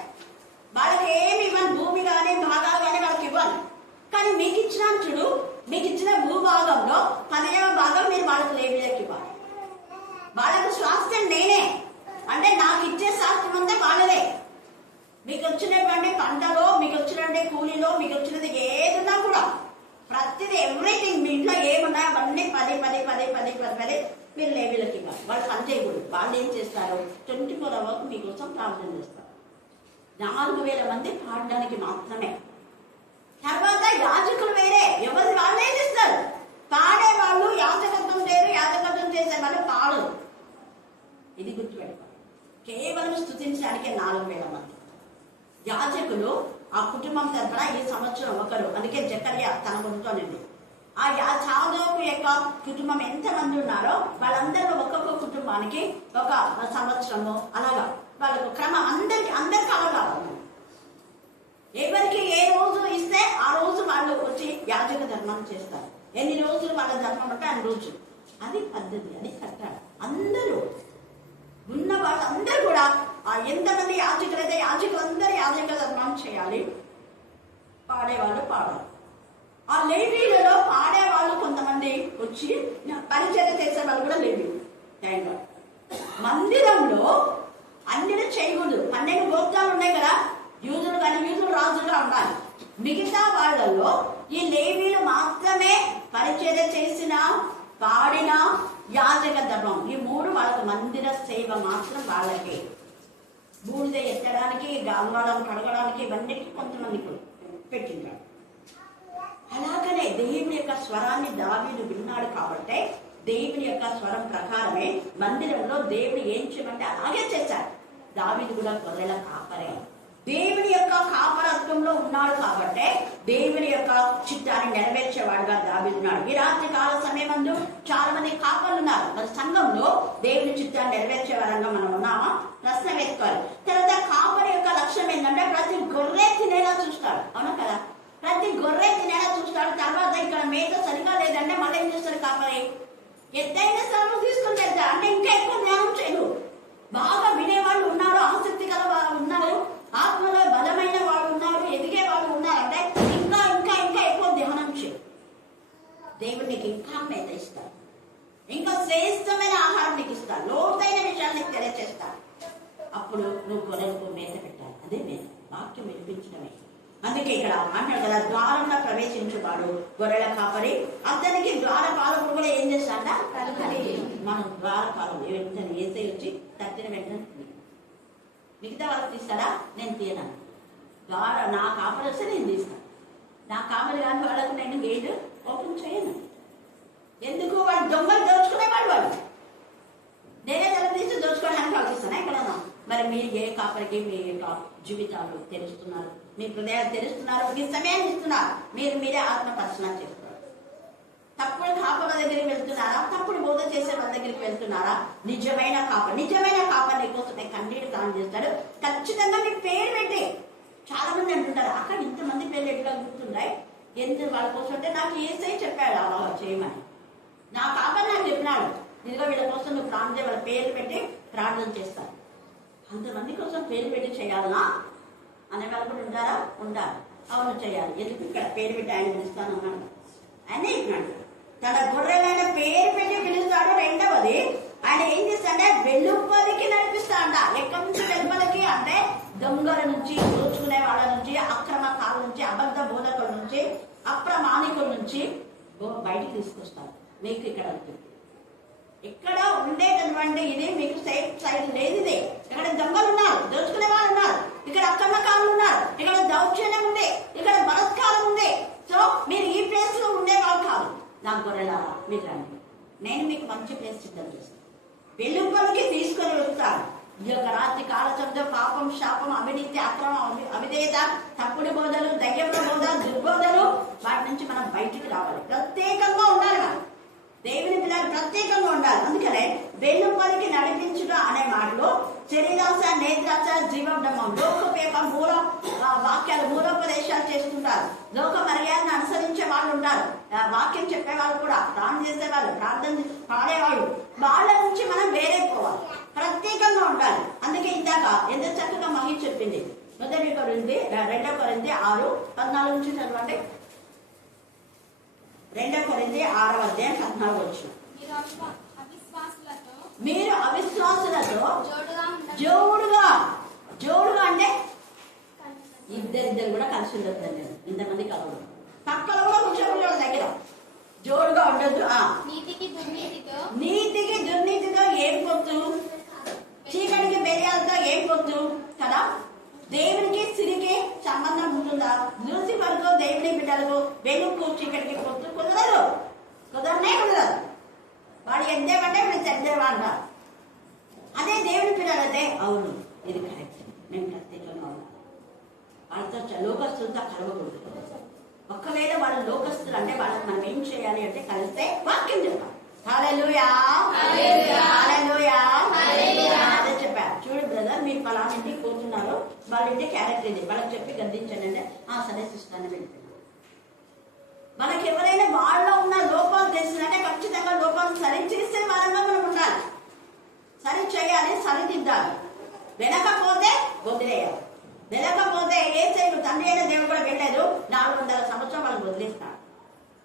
వాళ్ళకి ఏమి ఇవ్వను, భూమి కానీ భాగాలు కానీ వాళ్ళకి ఇవ్వను. కానీ మీకు ఇచ్చిన చూడు, మీకు ఇచ్చిన భూభాగంలో 10వ భాగం మీరు వాళ్ళకి లేవీయులకు ఇవ్వాలి. వాళ్ళకు స్వాస్థ్యం నేనే అంటే నాకు ఇచ్చే శాస్త్రం అంతా వాళ్ళదే. మీకు వచ్చినటువంటి పంటలో, మీకు వచ్చినటువంటి కూలీలో, మీకు వచ్చినది ఏదున్నా కూడా ప్రతిదీ ఎవ్రీథింగ్ మీ ఇంట్లో ఏమున్నా అవన్నీ 10 మీరు లేవీలకు ఇవ్వాలి. వాళ్ళు పని చేయకూడదు. వాళ్ళు ఏం చేస్తారు? 24 hours మీకోసం ప్రార్థన చేస్తారు. 4000 మంది పాడడానికి మాత్రమే. తర్వాత యాజకులు వేరే, ఎవరు వాళ్ళే చేస్తారు. పాడే వాళ్ళు యాజకత్వం చేయరు, యాజకత్వం చేసే వాళ్ళు పాడరు. ఇది గుర్తుపెట్టుకోవాలి. కేవలం స్తుతించడానికి 4000 మంది యాజకులు. ఆ కుటుంబం తరఫున ఈ సంవత్సరం ఒకరు, అందుకే జకర్యా తన ముందుతోనండి. ఆ చాదోకు యొక్క కుటుంబం ఎంతమంది ఉన్నారో వాళ్ళందరూ ఒక్కొక్క కుటుంబానికి ఒక సంవత్సరము అలాగా వాళ్ళకు క్రమం అందరికి అలాగా ఎవరికి ఏ రోజు ఇస్తే ఆ రోజు వాళ్ళు వచ్చి యాజక ధర్మం చేస్తారు. ఎన్ని రోజులు వాళ్ళ ధర్మం అంటే అన్ని రోజులు. అది పద్ధతి, అది కట్టాలి. అందరూ ఉన్న వాళ్ళందరూ కూడా ఎంతమంది యాజకులైతే యాజకులందరూ యాజక ధర్మం చేయాలి. పాడేవాళ్ళు పాడాలి. ఆ లేవీలలో పాడేవాళ్ళు కొంతమంది వచ్చి పరిచయం చేసే వాళ్ళు కూడా లేవీలు. మందిరంలో అన్నిటి చేయకూడదు. 12 గోత్రాలు ఉన్నాయి కదా, యూదులు కానీ యూదులు రాజులుగా ఉండాలి. మిగతా వాళ్ళలో ఈ లేవీలు మాత్రమే పరిచయం చేసిన, పాడిన, యాజక ధర్మం ఈ 3 వాళ్ళకి మందిర సేవ మాత్రం వాళ్ళకి. బూడిద ఎత్తడానికి, గంగాళం కడగడానికి ఇవన్నిటికీ కొంతమందికి పెట్టింటారు. అలాగనే దేవుని యొక్క స్వరాన్ని దావీదు విన్నాడు కాబట్టి దేవుని యొక్క స్వరం ప్రకారమే మందిరంలో దేవుడు ఏం చేయమంటే అలాగే చేశాడు. దావీదు కూడా గొర్రెల కాపరే, దేవుని యొక్క కాపరత్వంలో ఉన్నాడు కాబట్టి దేవుని యొక్క చిత్తాన్ని నెరవేర్చేవాడుగా దావీదున్నాడు. ఈ రాత్రి కాల సమయమందు చాలా మంది కాపర్లు ఉన్నారు. మరి సంఘంలో దేవుని చిత్తాన్ని నెరవేర్చే వారంగా మనం ఉన్నామా? ప్రశ్న వేసుకోవాలి. తర్వాత కాపరి యొక్క లక్ష్యం ఏంటంటే ప్రతి గొర్రె తినేలా చూస్తాడు. అవునా కదా? ప్రతి గొర్రె తినేలా చూస్తాడు. తర్వాత ఇక్కడ మేత సరిగా లేదంటే మళ్ళీ ఏం చేస్తాడు కాపరి? ఎత్తైన స్థలంలో తీసుకుని వెళ్తాడు. అంటే ఇంకా ఎక్కువ ధ్యానం చేయడు. బాగా వినేవాళ్ళు ఉన్నారు, ఆసక్తి గల వాళ్ళు ఉన్నారు, ఆత్మలో బలమైన వాళ్ళు ఉన్నారు, ఎదిగే వాళ్ళు ఉన్నారు. అంటే ఇంకా ఇంకా ఇంకా ఎక్కువ ధ్యానం చేయు. దేవుడు నీకు ఇంకా మేత ఇస్తాడు, ఇంకా శ్రేష్టమైన ఆహారం నీకు ఇస్తాడు, లోతైన విషయాలు నీకు తెలియచేస్తాడు. అప్పుడు నువ్వు గొర్రెలకు మేత పెట్టాలి. అదే మేత, వాక్యం వినిపించడమే. అందుకే ఇక్కడ అంటాడు కదా, ద్వారంలో ప్రవేశించేవాడు గొర్రెల కాపరి, అతనికి ద్వారపాలకుడు కూడా ఏం చేస్తాడ? మనం ద్వారపాలకుడు వెంటనే ఏసై వచ్చి తట్టిన వెంటనే మిగతా వాళ్ళకి తీస్తాడా? నేను తీయను. నా కాపరి వస్తే నేను తీస్తాను. నా కాపరి కాని వాళ్ళకు నేను గేట్ ఓపెన్ చేయను. ఎందుకు? వాడు దొంగలు దోచుకునేవాడు. వాడు నేనే తల తీసి దోచుకోవడానికి ఆలోచిస్తాను. ఎక్కడన్నా మరి మీరు ఏ కాపరికి మీ యొక్క జీవితాలు తెలుస్తున్నారు, మీ హృదయాలు తెలుస్తున్నారు, మీ సమయాన్ని ఇస్తున్నారు, మీరే ఆత్మపరిశీలన చేస్తున్నారు. తప్పుడు కాపల దగ్గరికి వెళ్తున్నారా? తప్పుడు బోధ చేసే వాళ్ళ దగ్గరికి వెళ్తున్నారా? నిజమైన కాపర్ నీకోసమే కన్నీరు కాలం చేస్తాడు. ఖచ్చితంగా మీ పేరు పెట్టి. చాలా మంది అంటుంటారు, అక్కడ ఇంతమంది పేర్లు ఎట్లా గుర్తున్నాయి, ఎందుకు వాళ్ళ కోసం అంటే నాకు ఏసై చెప్పాడు అలా చేయమని. నా కాపర్ నాకు చెప్పినాడు, ఇదిగో వీళ్ళ కోసం నువ్వు ప్రార్థన చేయ, వాళ్ళ పేర్లు పెట్టి ప్రార్థన చేస్తాను. అంతమంది కోసం పేరు పెట్టి చేయాలనా అనే వాళ్ళు కూడా ఉంటారా? ఉండాలి. అవును చేయాలి. ఎందుకు? ఇక్కడ పేరు పెట్టి ఆయన పిలుస్తాను అన్నాడు. ఆయన ఇన్నాడు తన గొర్రెలైన పేరు పెట్టి పిలుస్తాడు. రెండవది ఆయన ఏం చేస్తాడంటే వెలుపలికి నడిపిస్తాడ. ఎక్కడి నుంచి వెలుపలికి అంటే దొంగల నుంచి, దోచుకునే వాళ్ళ నుంచి, అక్రమకారుల నుంచి, అబద్ధ బోధకుల నుంచి, అప్రమాణికుల నుంచి బయటికి తీసుకొస్తాడు. మీకు ఇక్కడ ఉండేటటువంటి ఇది మీకు సేఫ్ సైడ్ లేదు. ఇది ఇక్కడ దొంగలు ఉన్నారు, దోచుకునే వాళ్ళు ఉన్నారు, ఇక్కడ అక్రమకారులు ఉన్నారు, ఇక్కడ దౌర్జన్యం ఉంది, ఇక్కడ బలత్కారం ఉంది. సో మీరు ఈ ప్లేస్ లో ఉండేవాళ్ళు కాదు. నా గొర్రెల మీరు రండి, నేను మీకు మంచి ప్లేస్ సిద్ధం చేస్తాను. వెలుపలికి తీసుకొని వెళ్తాను. ఈ యొక్క రాత్రి కాల శబ్దం, పాపం, శాపం, అవినీతి, అక్రమం, అవిధేయత, తప్పుడు బోధలు, దయ్యముల బోధ, దుర్బోధలు, వాటి నుంచి మనం బయటికి రావాలి. ప్రత్యేకంగా ఉండాలి. మనం దేవుని పిల్లలు ప్రత్యేకంగా ఉండాలి. అందుకనే వెలుపలికి నడిపించుట అనే మాటలో శరీరాశ, నేత్రాశ, జీవబ్రహ్మం, లోకపేప మూల వాక్యాలు, మూలోపదేశాలు చేస్తుంటారు. లోక మర్యాదను అనుసరించే వాళ్ళు ఉంటారు. వాక్యం చెప్పే వాళ్ళు కూడా, ప్రార్థన చేసేవాళ్ళు, ప్రార్థన పాడేవాళ్ళు, వాళ్ళ నుంచి మనం వేరే పోవాలి, ప్రత్యేకంగా ఉండాలి. అందుకే ఇందాక ఎంత చక్కగా మహి చెప్పింది. 1 కొరింథీ 2 కొరింథీ 6:14 నుంచి చదవండి. 2 కొరింథీ 6:14. మీరు అవిశ్వాసులతో జోడుగా అంటే ఇద్దరు కూడా కలిసి ఉండదు. ఇంతమంది కలవదు, పక్కన కూడా కూర్చోబడి వాళ్ళ దగ్గర జోడుగా ఉండొద్దు. నీతికి దుర్నీతితో ఏం పొత్తు? చీకటికి బెరియాలతో ఏం పొత్తు కదా? దేవునికి సిరికి సంబంధం ఉంటుందా? లూసిఫర్కు దేవుని బిడ్డలకు వెలుగు చీకటికి పొత్తు కుదరదు. వాడు ఎద్దేమంటే వీళ్ళు చెడ్డేవా అంటారు. అదే దేవుని పిల్లలైతే అవును ఇది కరెక్ట్, మేము ప్రత్యేకంగా ఉన్నాం. వాళ్ళతో లోకస్తులతో కలవకూడదు. ఒకవేళ వాళ్ళు లోకస్తులు అంటే వాళ్ళకి మనం ఏం చేయాలి అంటే కలిస్తే వాక్యం చెప్పాలి. హల్లెలూయా, హల్లెలూయా. అదే చెప్పారు. చూడు బ్రదర్, మీరు పలానా ఇంటికి పోతున్నారు, వాళ్ళ ఇంటి క్యారెక్టర్ ఇది, వాళ్ళకి చెప్పి గద్దించండి అంటే సరే సిస్టర్ వెళ్ళిపోయినా. మనకి ఎవరైనా వాళ్ళలో ఉన్న లోపాలు తెలిసిందంటే ఖచ్చితంగా లోపాలను సరిచేసే వారంగా మనం ఉండాలి. సరి చేయాలి, సరిదిద్దాలి. వెనకపోతే వదిలేయాలి. వెనకపోతే ఏ సైడు తండ్రి అయిన దేవుడు కూడా వెళ్ళలేదు. 400 సంవత్సరాలు వాళ్ళని వదిలేస్తాడు.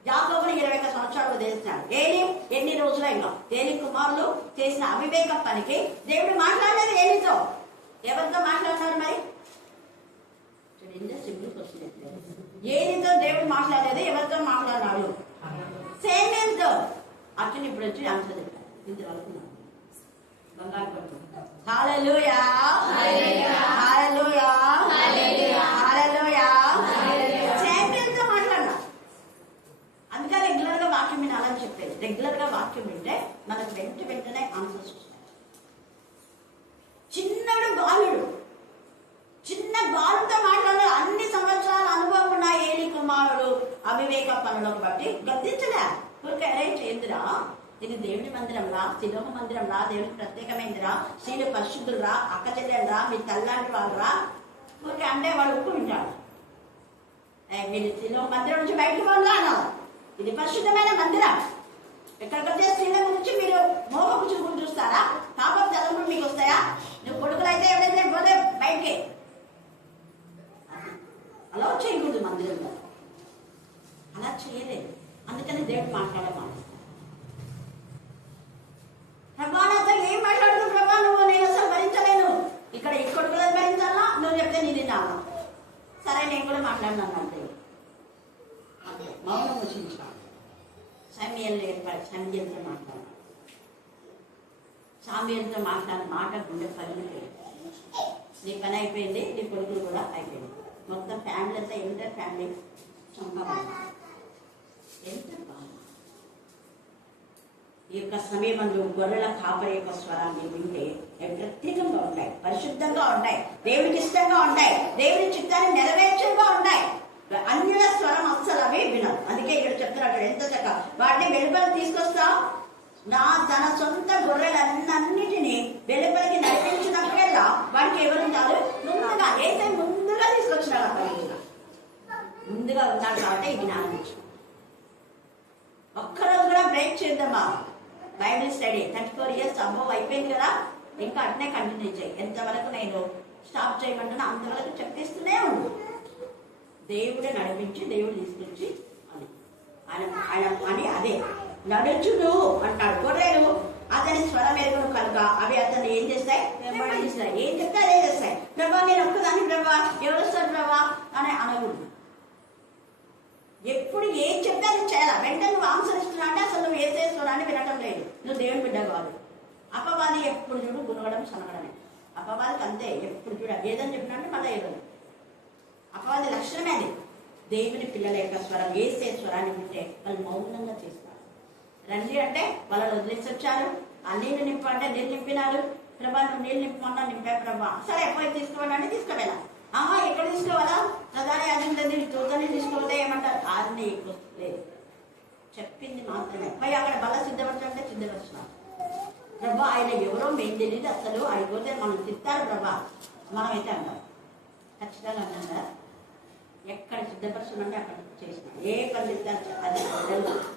యాకోబుని 21 సంవత్సరాలు వదిలేస్తాడు. ఎన్ని రోజులు ఇంకా ఏలి కుమారులు చేసిన అవివేక పనికి దేవుడు మాట్లాడలేదు ఏలితో. ఎవరితో మాట్లాడినాడు? మరి సింపుల్ క్వశ్చన్. ఏలితో దేవుడు మాట్లాడలేదు, ఎవరితో మాట్లాడినాడు? సేమ్యంతో. అట్లా ఇప్పుడు వచ్చి ఆన్సర్ చెప్పాడు. ఇంతవరకు బంగారు పడుతుంది. హల్లెలూయా, హల్లెలూయా, హల్లెలూయా. సేమ్యంతో మాట్లాడినా. అందుకే రెగ్యులర్ గా వాక్యం వినాలని చెప్పేది. రెగ్యులర్ గా వాక్యం వింటే మనకు వెంటనే ఆన్సర్స్ వస్తాయి. చిన్న బాలుతో మాట్లాడాలి. అన్ని సంవత్సరాల అనుభవం ఉన్న ఏలి కుమార్ అవివేక పనులకు బట్టి గద్దించలే ఊరికే అరేంజ్ చేయండిరా, ఇది దేవుని మందిరంలా, శిలోహ మందిరంలా, దేవునికి ప్రత్యేకమైందిరా, స్త్రీలు పరిశుద్ధులరా, అక్క చెల్లెలరా, మీ తల్లాంటి వాళ్ళరా ఊరికే అంటే వాడు ఉప్పు వింటాడు. మీరు శిలోహ మందిరం నుంచి బయటకు పోలాను, ఇది పరిశుద్ధమైన మందిరం. ఎక్కడికి వచ్చే స్త్రీల గురించి మీరు మోహపు చూపులు చూస్తారా? కాబట్టి తలంపులు మీకు వస్తాయా? నువ్వు కొడుకులు అయితే ఎవరైతే పోతే బయటికి అలా చేయకూడదు మందిరంలో, అలా చేయలేదు. అందుకని దేవుడు మాట్లాడమాట. ప్రభా నాతో ఏం మాట్లాడుతు ప్రభా, నువ్వు నేను అసలు భరించలేను, ఇక్కడ ఈ కొడుకులను భరించాలా, నువ్వు చెప్తే నేను వినాలా, సరే నేను కూడా మాట్లాడినాను అంటే మౌనం వచ్చించాను. సమయాలు ఏర్పడి సమయంతో మాట్లాడాను, సామ్యంతో మాట్లాడిన మాట గుండె పగిలిపోయింది. నీ పని అయిపోయింది, నీ కొడుకులు కూడా అయిపోయింది, మొత్తం ఫ్యామిలీ అంతా ఎంత ఫ్యామిలీ చంపబడి ఎంత బాగా. ఈ యొక్క సమయమందు గొర్రెల కాపరి యొక్క స్వరాన్ని వింటే అవి ప్రత్యేకంగా ఉంటాయి, పరిశుద్ధంగా ఉంటాయి, దేవునికి ఇష్టంగా ఉంటాయి, దేవుని చిత్తాన్ని నెరవేర్చంగా ఉంటాయి. అన్యుల స్వరం అస్సలు అవి వినవు. అందుకే ఇక్కడ చెప్తున్నాడు ఎంత చక్కగా, వాటిని వెలుపలికి తీసుకొస్తా, తన సొంత గొర్రెలన్నిటినీ వెలుపలికి నడిపించినప్పుడల్లా వాడికి ఎవరుంటారు? ముందుగా ఏసై ముందుగా తీసుకొచ్చినాడు. అక్కడ ముందుగా ఉన్నాడు కాబట్టి ఈ జ్ఞానం ఇచ్చిన. ఒక్కరోజు కూడా బ్రేక్ చేద్దామా? బైబిల్ స్టడీ 34 years అబ్బో అయిపోయింది కదా, ఇంకా అట్నే కంటిన్యూ చేయి. ఎంతవరకు నేను స్టాప్ చేయమంటున్నా అంతవరకు చెప్పిస్తూనే ఉండు. దేవుడే నడిపించి దేవుడు తీసుకొచ్చి అని ఆయన అని అదే నడుచుడు అంటాడు. గొర్రెలు అతని స్వరం ఎరుగును కనుక అవి అతన్ని ఏం చేస్తాయి? వెంబడిస్తాయి. ఏం చెప్తే అదే చేస్తాయి. ప్రభా నేను ఒక్కదాన్ని ప్రభా, ఎవరు వస్తారు ప్రభా అని అనకూడదు. ఎప్పుడు ఏం చెప్తే అది చేయాలి. వెంటనే నువ్వు ఆన్సరిస్తున్నా అంటే అసలు నువ్వు ఏసే స్వరాన్ని వినటం లేదు, నువ్వు దేవుని బిడ్డ కాదు. అపవాది ఎప్పుడు చూడు గునగడం సనగడమే. అపవాదికి అంతే, ఎప్పుడు చూడ ఏదని చెప్పినట్టు మళ్ళీ ఏదో అపవాది లక్షణమే అది. దేవుని పిల్లల యొక్క స్వరం ఏసే స్వరాన్ని వింటే వాళ్ళు మౌనంగా చేస్తారు. రండి అంటే వాళ్ళని వదిలేసి వచ్చారు. ఆ నీళ్ళు నింపంటే నీళ్ళు నింపినారు. ప్రభా నువ్వు నీళ్ళు నింపమన్నా నింపా ప్రభా, సరే పోయి తీసుకోవాలని తీసుకువెళ్ళా. ఎక్కడ తీసుకోవాలా? ప్రధాని అజెండా చూద్దని తీసుకోవద్దే ఏమంటారు? అన్ని లేదు, చెప్పింది మాత్రమే. పోయి అక్కడ బల సిద్ధపరచంటే సిద్ధపరిచినారు. ప్రభా ఆయన ఎవరో మేము తెలియదు అసలు, అయిపోతే మనం తిట్టారు ప్రభా, మనమైతే అంటారు ఖచ్చితంగా అంటారా? ఎక్కడ సిద్ధపరచునంటే అక్కడ చేసిన ఏ పని అది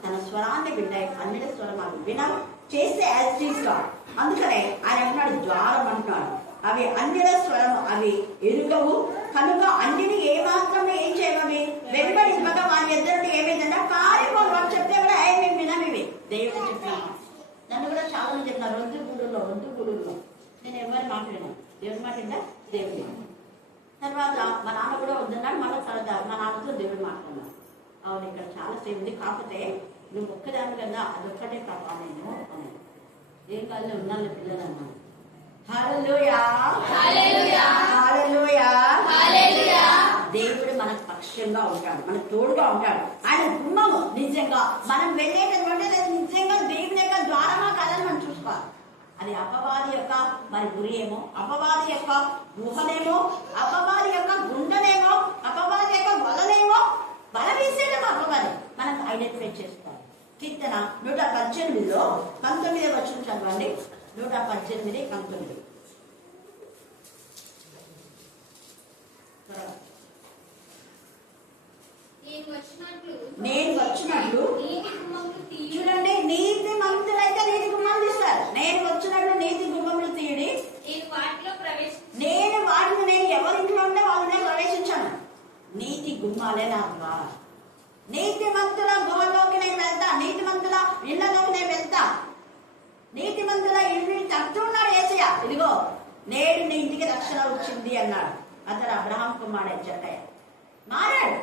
తన స్వరాన్ని వింటాయి. అన్నిటి స్వరం అవి వినం చేస్తే యాజ్ గా. అందుకనే ఆయన అంటున్నాడు ద్వారం అంటున్నాడు, అవి అన్నిల స్వరం అవి ఎరుగవు కనుక అన్నిని ఏ మాత్రం ఏం చేయమవి వెంబడింపగా వారి ఇద్దరు ఏమైందంటే పారిపోరు. వాళ్ళు చెప్తే కూడా మేము వినవి దేవుడు చెప్పినాను. నన్ను కూడా చాలా మంది చెప్పినారు రొద్దు గుడుల్లో నేను ఎవరు మాట్లాడినా దేవుడి మాట ఇంకా దేవుడి. తర్వాత మా నాన్న కూడా వద్దన్నాడు. మళ్ళీ తర్వాత మా నాన్నతో దేవుడు మాట్లాడినాడు. అవును ఇక్కడ చాలా సేపు ఉంది, కాకపోతే నువ్వు ఒక్కదాని కదా అదొక్కటే ప్రభా నేను అన్నాను. ఏం కాదు ఉన్నాను పిల్లలు అన్నాను. హల్లెలూయా హల్లెలూయా హల్లెలూయా హల్లెలూయా. దేవుడు మనకు పక్షంగా ఉంటాడు, మనకు తోడుగా ఉంటాడు. ఆయన గుమ్మము నిజంగా మనం వెళ్ళేటటువంటి నిజంగా దేవుని యొక్క ద్వారమా కాదని మనం చూసుకోవాలి. అది అపవాది యొక్క మరి గురి ఏమో, అపవాది యొక్క గుహనేమో, అపవాది యొక్క గుండెనేమో, అపవాది యొక్క వలనేమో, వల వేసేటం అపవాది మనం ఐడెంటిఫై చేసుకోవాలి. కీర్తన 118లో 19 వచనం చదవండి. 118:19. నేను వచ్చినట్లు చూడండి, నీతి మంతులైతే నీతి గుమ్మలు తీస్తారు. నేను వచ్చినట్లు నీతి గుమ్మములు తీయడి, నేను వాటిని నేను ఎవరింట్లో ఉంటే వాళ్ళనే ప్రవేశించాను. నీతి గుమ్మాలే నా ద్వారా. నీతి మంతుల గుహలోకి నేను వెళ్తా, నీతి మంతుల ఇళ్లలోకి నేను వెళ్తా. నీతి మంతుల ఇల్లు తట్టున్నాడు యేసయ్య. ఇదిగో నేడు నీ ఇంటికి రక్షణ వచ్చింది అన్నాడు. అతడు అబ్రహాం కుమారుడు జక్కయ్య మారాడు.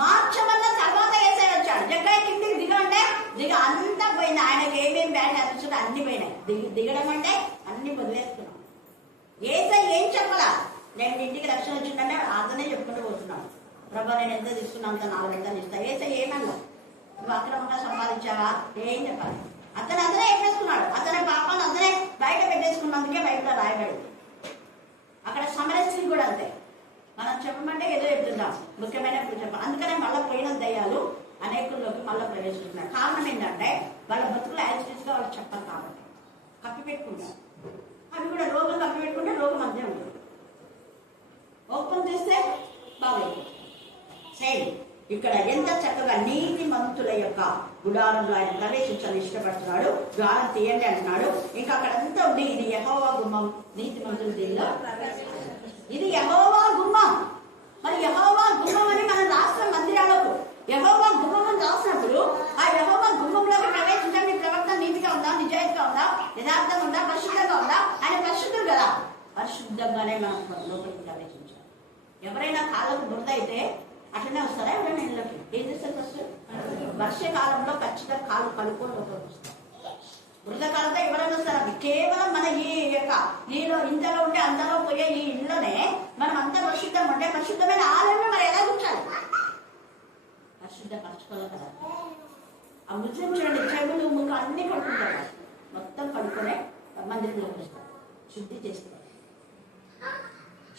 మార్చమన్న తర్వాత యేసయ్య వచ్చాడు. జక్కయ్య కిందికి దిగంటే దిగ అంతా పోయింది. ఆయనకి ఏమేమి బ్యాడ్ అనిపించడం అన్ని పోయినాయి. దిగడం అంటే అన్ని వదిలేస్తున్నాం. యేసయ్య ఏం చెప్పాలా? నేను ఇంటికి రక్షణ వచ్చిందంటే అతనే చెప్పుకుంటూ పోతున్నాను. ప్రభా నేను ఎంత తీసుకున్నా అంత 400 ఇస్తా. యేసయ్య ఏమన్నా నువ్వు అక్రమంగా సంపాదించావా? ఏం చెప్పాలి? అతనే వేసుకున్నాడు. అతని పాపాన్ని అతనే బయట పెట్టేసుకున్నందుకే బయట రాయబడింది. అక్కడ సమరస్త్రీ కూడా అంతే. మనం చెప్పమంటే ఏదో చెప్తుంటాం, ముఖ్యమైన చెప్పాలి. అందుకనే మళ్ళీ పోయిన దయ్యాలు అనేకుల్లోకి మళ్ళీ ప్రవేశిస్తున్నారు. కారణం ఏంటంటే వాళ్ళ బతుకులు యాక్సిడెంట్స్గా వాళ్ళు చెప్పారు కాబట్టి కప్పి పెట్టుకుంటారు. అవి కూడా రోగం కప్పి పెట్టుకుంటే రోగం అంతే ఉంటుంది. ఓపెన్ చేస్తే బాగైపోతుంది. సేమ్ ఇక్కడ ఎంత చక్కగా నీతి మంతుల యొక్క గుడారంలో ఆయన ప్రవేశించాలని ఇష్టపడుతున్నాడు. ద్వారం తీయండి అంటున్నాడు. ఇంకా అక్కడంతా ఉంది, ఇది యెహోవా గుమ్మం, నీతి మంతులు దీనిలో ఇది యెహోవా గుమ్మం. మరి యెహోవా గుమ్మం అని మనం రాష్ట్ర మందిరాలకు యెహోవా గుమ్మం అని రాసినప్పుడు ఆ యెహోవా గుమ్మంలోకి ప్రవేశించడం నీ ప్రవర్తన నీతిగా ఉందా, నిజాయితీగా ఉందా, యథార్థంగా ఉందా, పరిశుద్ధంగా ఉందా? ఆయన పరిశుద్ధుడు కదా. పరిశుద్ధంగానే మనం లోపలికి ప్రవేశించాలి. ఎవరైనా కాళ్ళకు బురద అయితే అట్లనే వస్తారా? ఎవరైనా ఇళ్ళకి ఏం చేస్తారు? ఫస్ట్ వర్షాకాలంలో ఖచ్చితంగా కాళ్ళు కడుక్కొని లోపలికి వస్తారు. బురద కాలంతో ఎవరైనా వస్తారా? కేవలం మన ఈ యొక్క ఈలో ఇంతలో ఉంటే అంతలో పోయే ఈ ఇళ్ళనే మనం అంత పరిశుద్ధం ఉంటే పరిశుద్ధమైన ఆలయంలో మరి ఎలా కూర్చోాలి? పరిశుద్ధ పరచుకోవాలి కదా. ఆ ముస్లిం చూడండి, చెవులు ముఖం అన్ని కడుక్కుంటారు. మొత్తం కడుక్కొనే మందిరంలోకి వస్తారు, శుద్ధి చేస్తారు.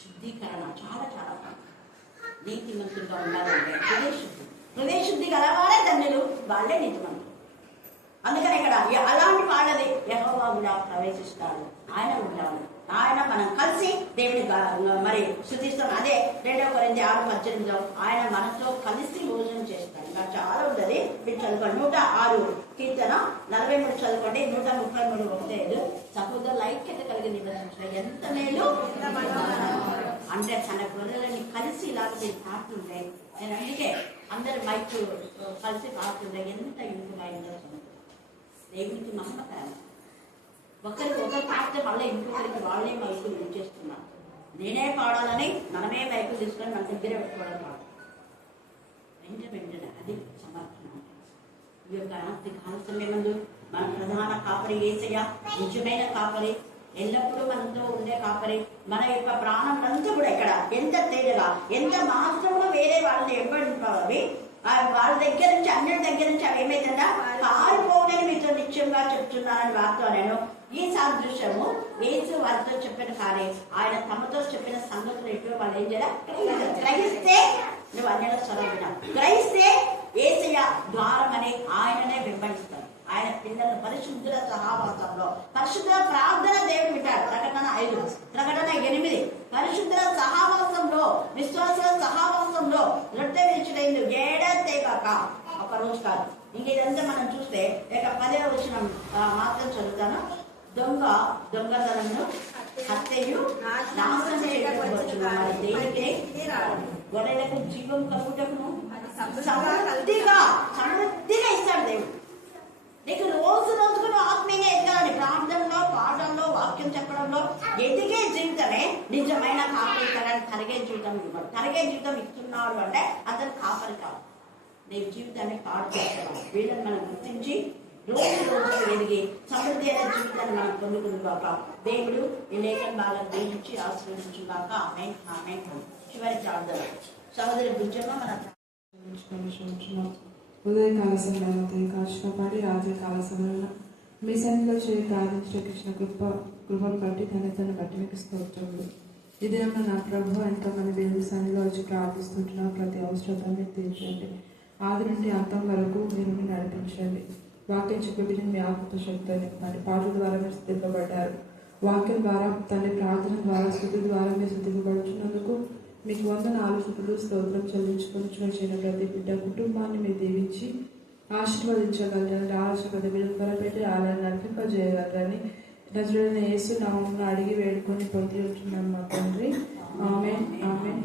శుద్ధీకరణ చాలా చాలా నీతిమంతులుగా ఉండాలంటే హృదయ శుద్ధి గలవాడే ధన్యులు, వాళ్ళే నీతిమంతులు. అందుకని ఇక్కడ అలాంటి వాళ్ళది యెహోవా కూడా ప్రవేశిస్తాడు. ఆయన ఉంటాడు. ఆయన మనం కలిసి దేవుని మరి స్తుతిస్తాం. అదే 2 కొరింథీ 6:18 ఆయన మనతో కలిసి భోజనం చేస్తాడు. ఇంకా చాలా ఉంటుంది, మీరు చదువుకోండి. 106 కీర్తన 43 చదువుకోండి. 133:1-5 సహోదరుల ఐక్యత కలిగి నివసించిన ఎంత మేలు అంటే తన గొర్రెలని కలిసి ఇలాగ మీరు పాడుతుంటే, నేను అందుకే అందరు మైక్ కలిసి పాడుతుంటే ఎంత ఇంపుగా ఉందో దేవునికి నమ్మకం. ఒకరికి ఒకరు పాడితే మళ్ళీ ఇంకొకరికి వాళ్ళే మైకులు యూజ్ చేస్తున్నారు. నేనే పాడాలని మనమే మైకులు తీసుకొని మన దగ్గరే పెట్టుకోవడం కాదు. వెంటనే అది సమర్థన. ఈ యొక్క కాలసమయమందు మన ప్రధాన కాపరి యేసయ్య, నిజమైన కాపరి, ఎల్లప్పుడూ మనతో ఉండే కాపరి. మన యొక్క ప్రాణములంతా కూడా ఇక్కడ ఎంత తేలిగా ఎంత మాత్రంలో వేరే వాళ్ళని ఎవ్వడి వాళ్ళ దగ్గర నుంచి అన్నిటి దగ్గర నుంచి అవి ఏమైతుందా పారిపోవడానికి మీతో నిత్యంగా చెప్తున్నానని వారితో నేను ఈ సాదృశ్యము యేసు వారితో చెప్పిన కానీ ఆయన తమతో చెప్పిన సంగతులు ఎట్లు వాళ్ళు ఏం చేయాలి? గ్రహిస్తే నువ్వు అన్యుల స్వరం వినాలి. గ్రహిస్తే యేసయ్య ద్వారం అని ఆయననే వెంబడిస్తారు. ఆయన పిల్లలు పరిశుద్ధుల సహవాసంలో పరిశుద్ధుల ప్రార్థన దేవుడు వింటాడు. ప్రకటన 5, ప్రకటన 8 పరిశుద్ధుల సహవాసంలో విశ్వాసుల సహవాసంలో రొట్టె విరిచినైంది 7వ కాక ఒక రోజు కాదు. ఇంక ఇదంతా మనం చూస్తే ఇక 10వ వచనం మాత్రం చదువుతాను. దొంగతనమును హత్యయు నాశనం చేయవచ్చు. దేనికి? గొర్రెలకు జీవం కలుగుటకును సమృద్ధిగా ఇస్తాడు దేవుడు. నీకు రోజు రోజుకు ఆత్మీయంగా ఎదగాలని ప్రార్థనలో, పాఠంలో, వాక్యం చెప్పడంలో ఎదిగే జీవితమే నిజమైన కాపరి. తరిగే జీవితం ఇవ్వడు. తరిగే జీవితం ఇస్తున్నాడు అంటే అతను కాపరి కాదు. నీ జీవితాన్ని పాడు చేస్తున్నాడు. వీళ్ళని మనం గుర్తించి రోజు రోజుకు ఎదిగి సమృద్ధి అయిన జీవితాన్ని మనం పొందుకుందాక దేవుడు ఈ లేఖన బాగా దీవించి ఆశీర్వదించుగాక. ఆమేన్, ఆమేన్. చివరి ప్రార్థన సహోదరి బుజ్జమ్మ మన ఉదయకాల సమయంలో కాచినపాటి రాత్రికాల సమయంలో మీ సన్నిధిలో చేయి ప్రార్థించిన కృపను బట్టి ఘనతను బట్టి మీకు స్తోత్రములు. ఇదేమో నా ప్రభు ఎంతోమంది దేవుడి సన్నిధిలో వచ్చి ప్రార్థిస్తుంటున్న ప్రతి అవసరతను మీరు తీర్చండి. ఆది నుండి అంతం వరకు మీరు నడిపించండి. వాక్యం చెప్పబడిన మీ ఆత్మతో శక్తిని మరి పాటల ద్వారా మీరు సిద్ధింపబడ్డారు. వాక్యం ద్వారా తండ్రి ప్రార్థన ద్వారా స్థుతి ద్వారా మీరు సిద్ధింపబడుతున్నందుకు మీకు 104 స్తోత్రం చెల్లించుకొని చేసిన ప్రతి బిడ్డ కుటుంబాన్ని మీరు దీవించి ఆశీర్వదించగలరని ఆలోచన విలువపెట్టి ఆలయాన్ని నడిపింపజేయగలరని నజరుడైన యేసు నామమున అడిగి వేడుకొని పొంది ఉంటున్నాం మా తండ్రి. ఆమేన్, ఆమేన్.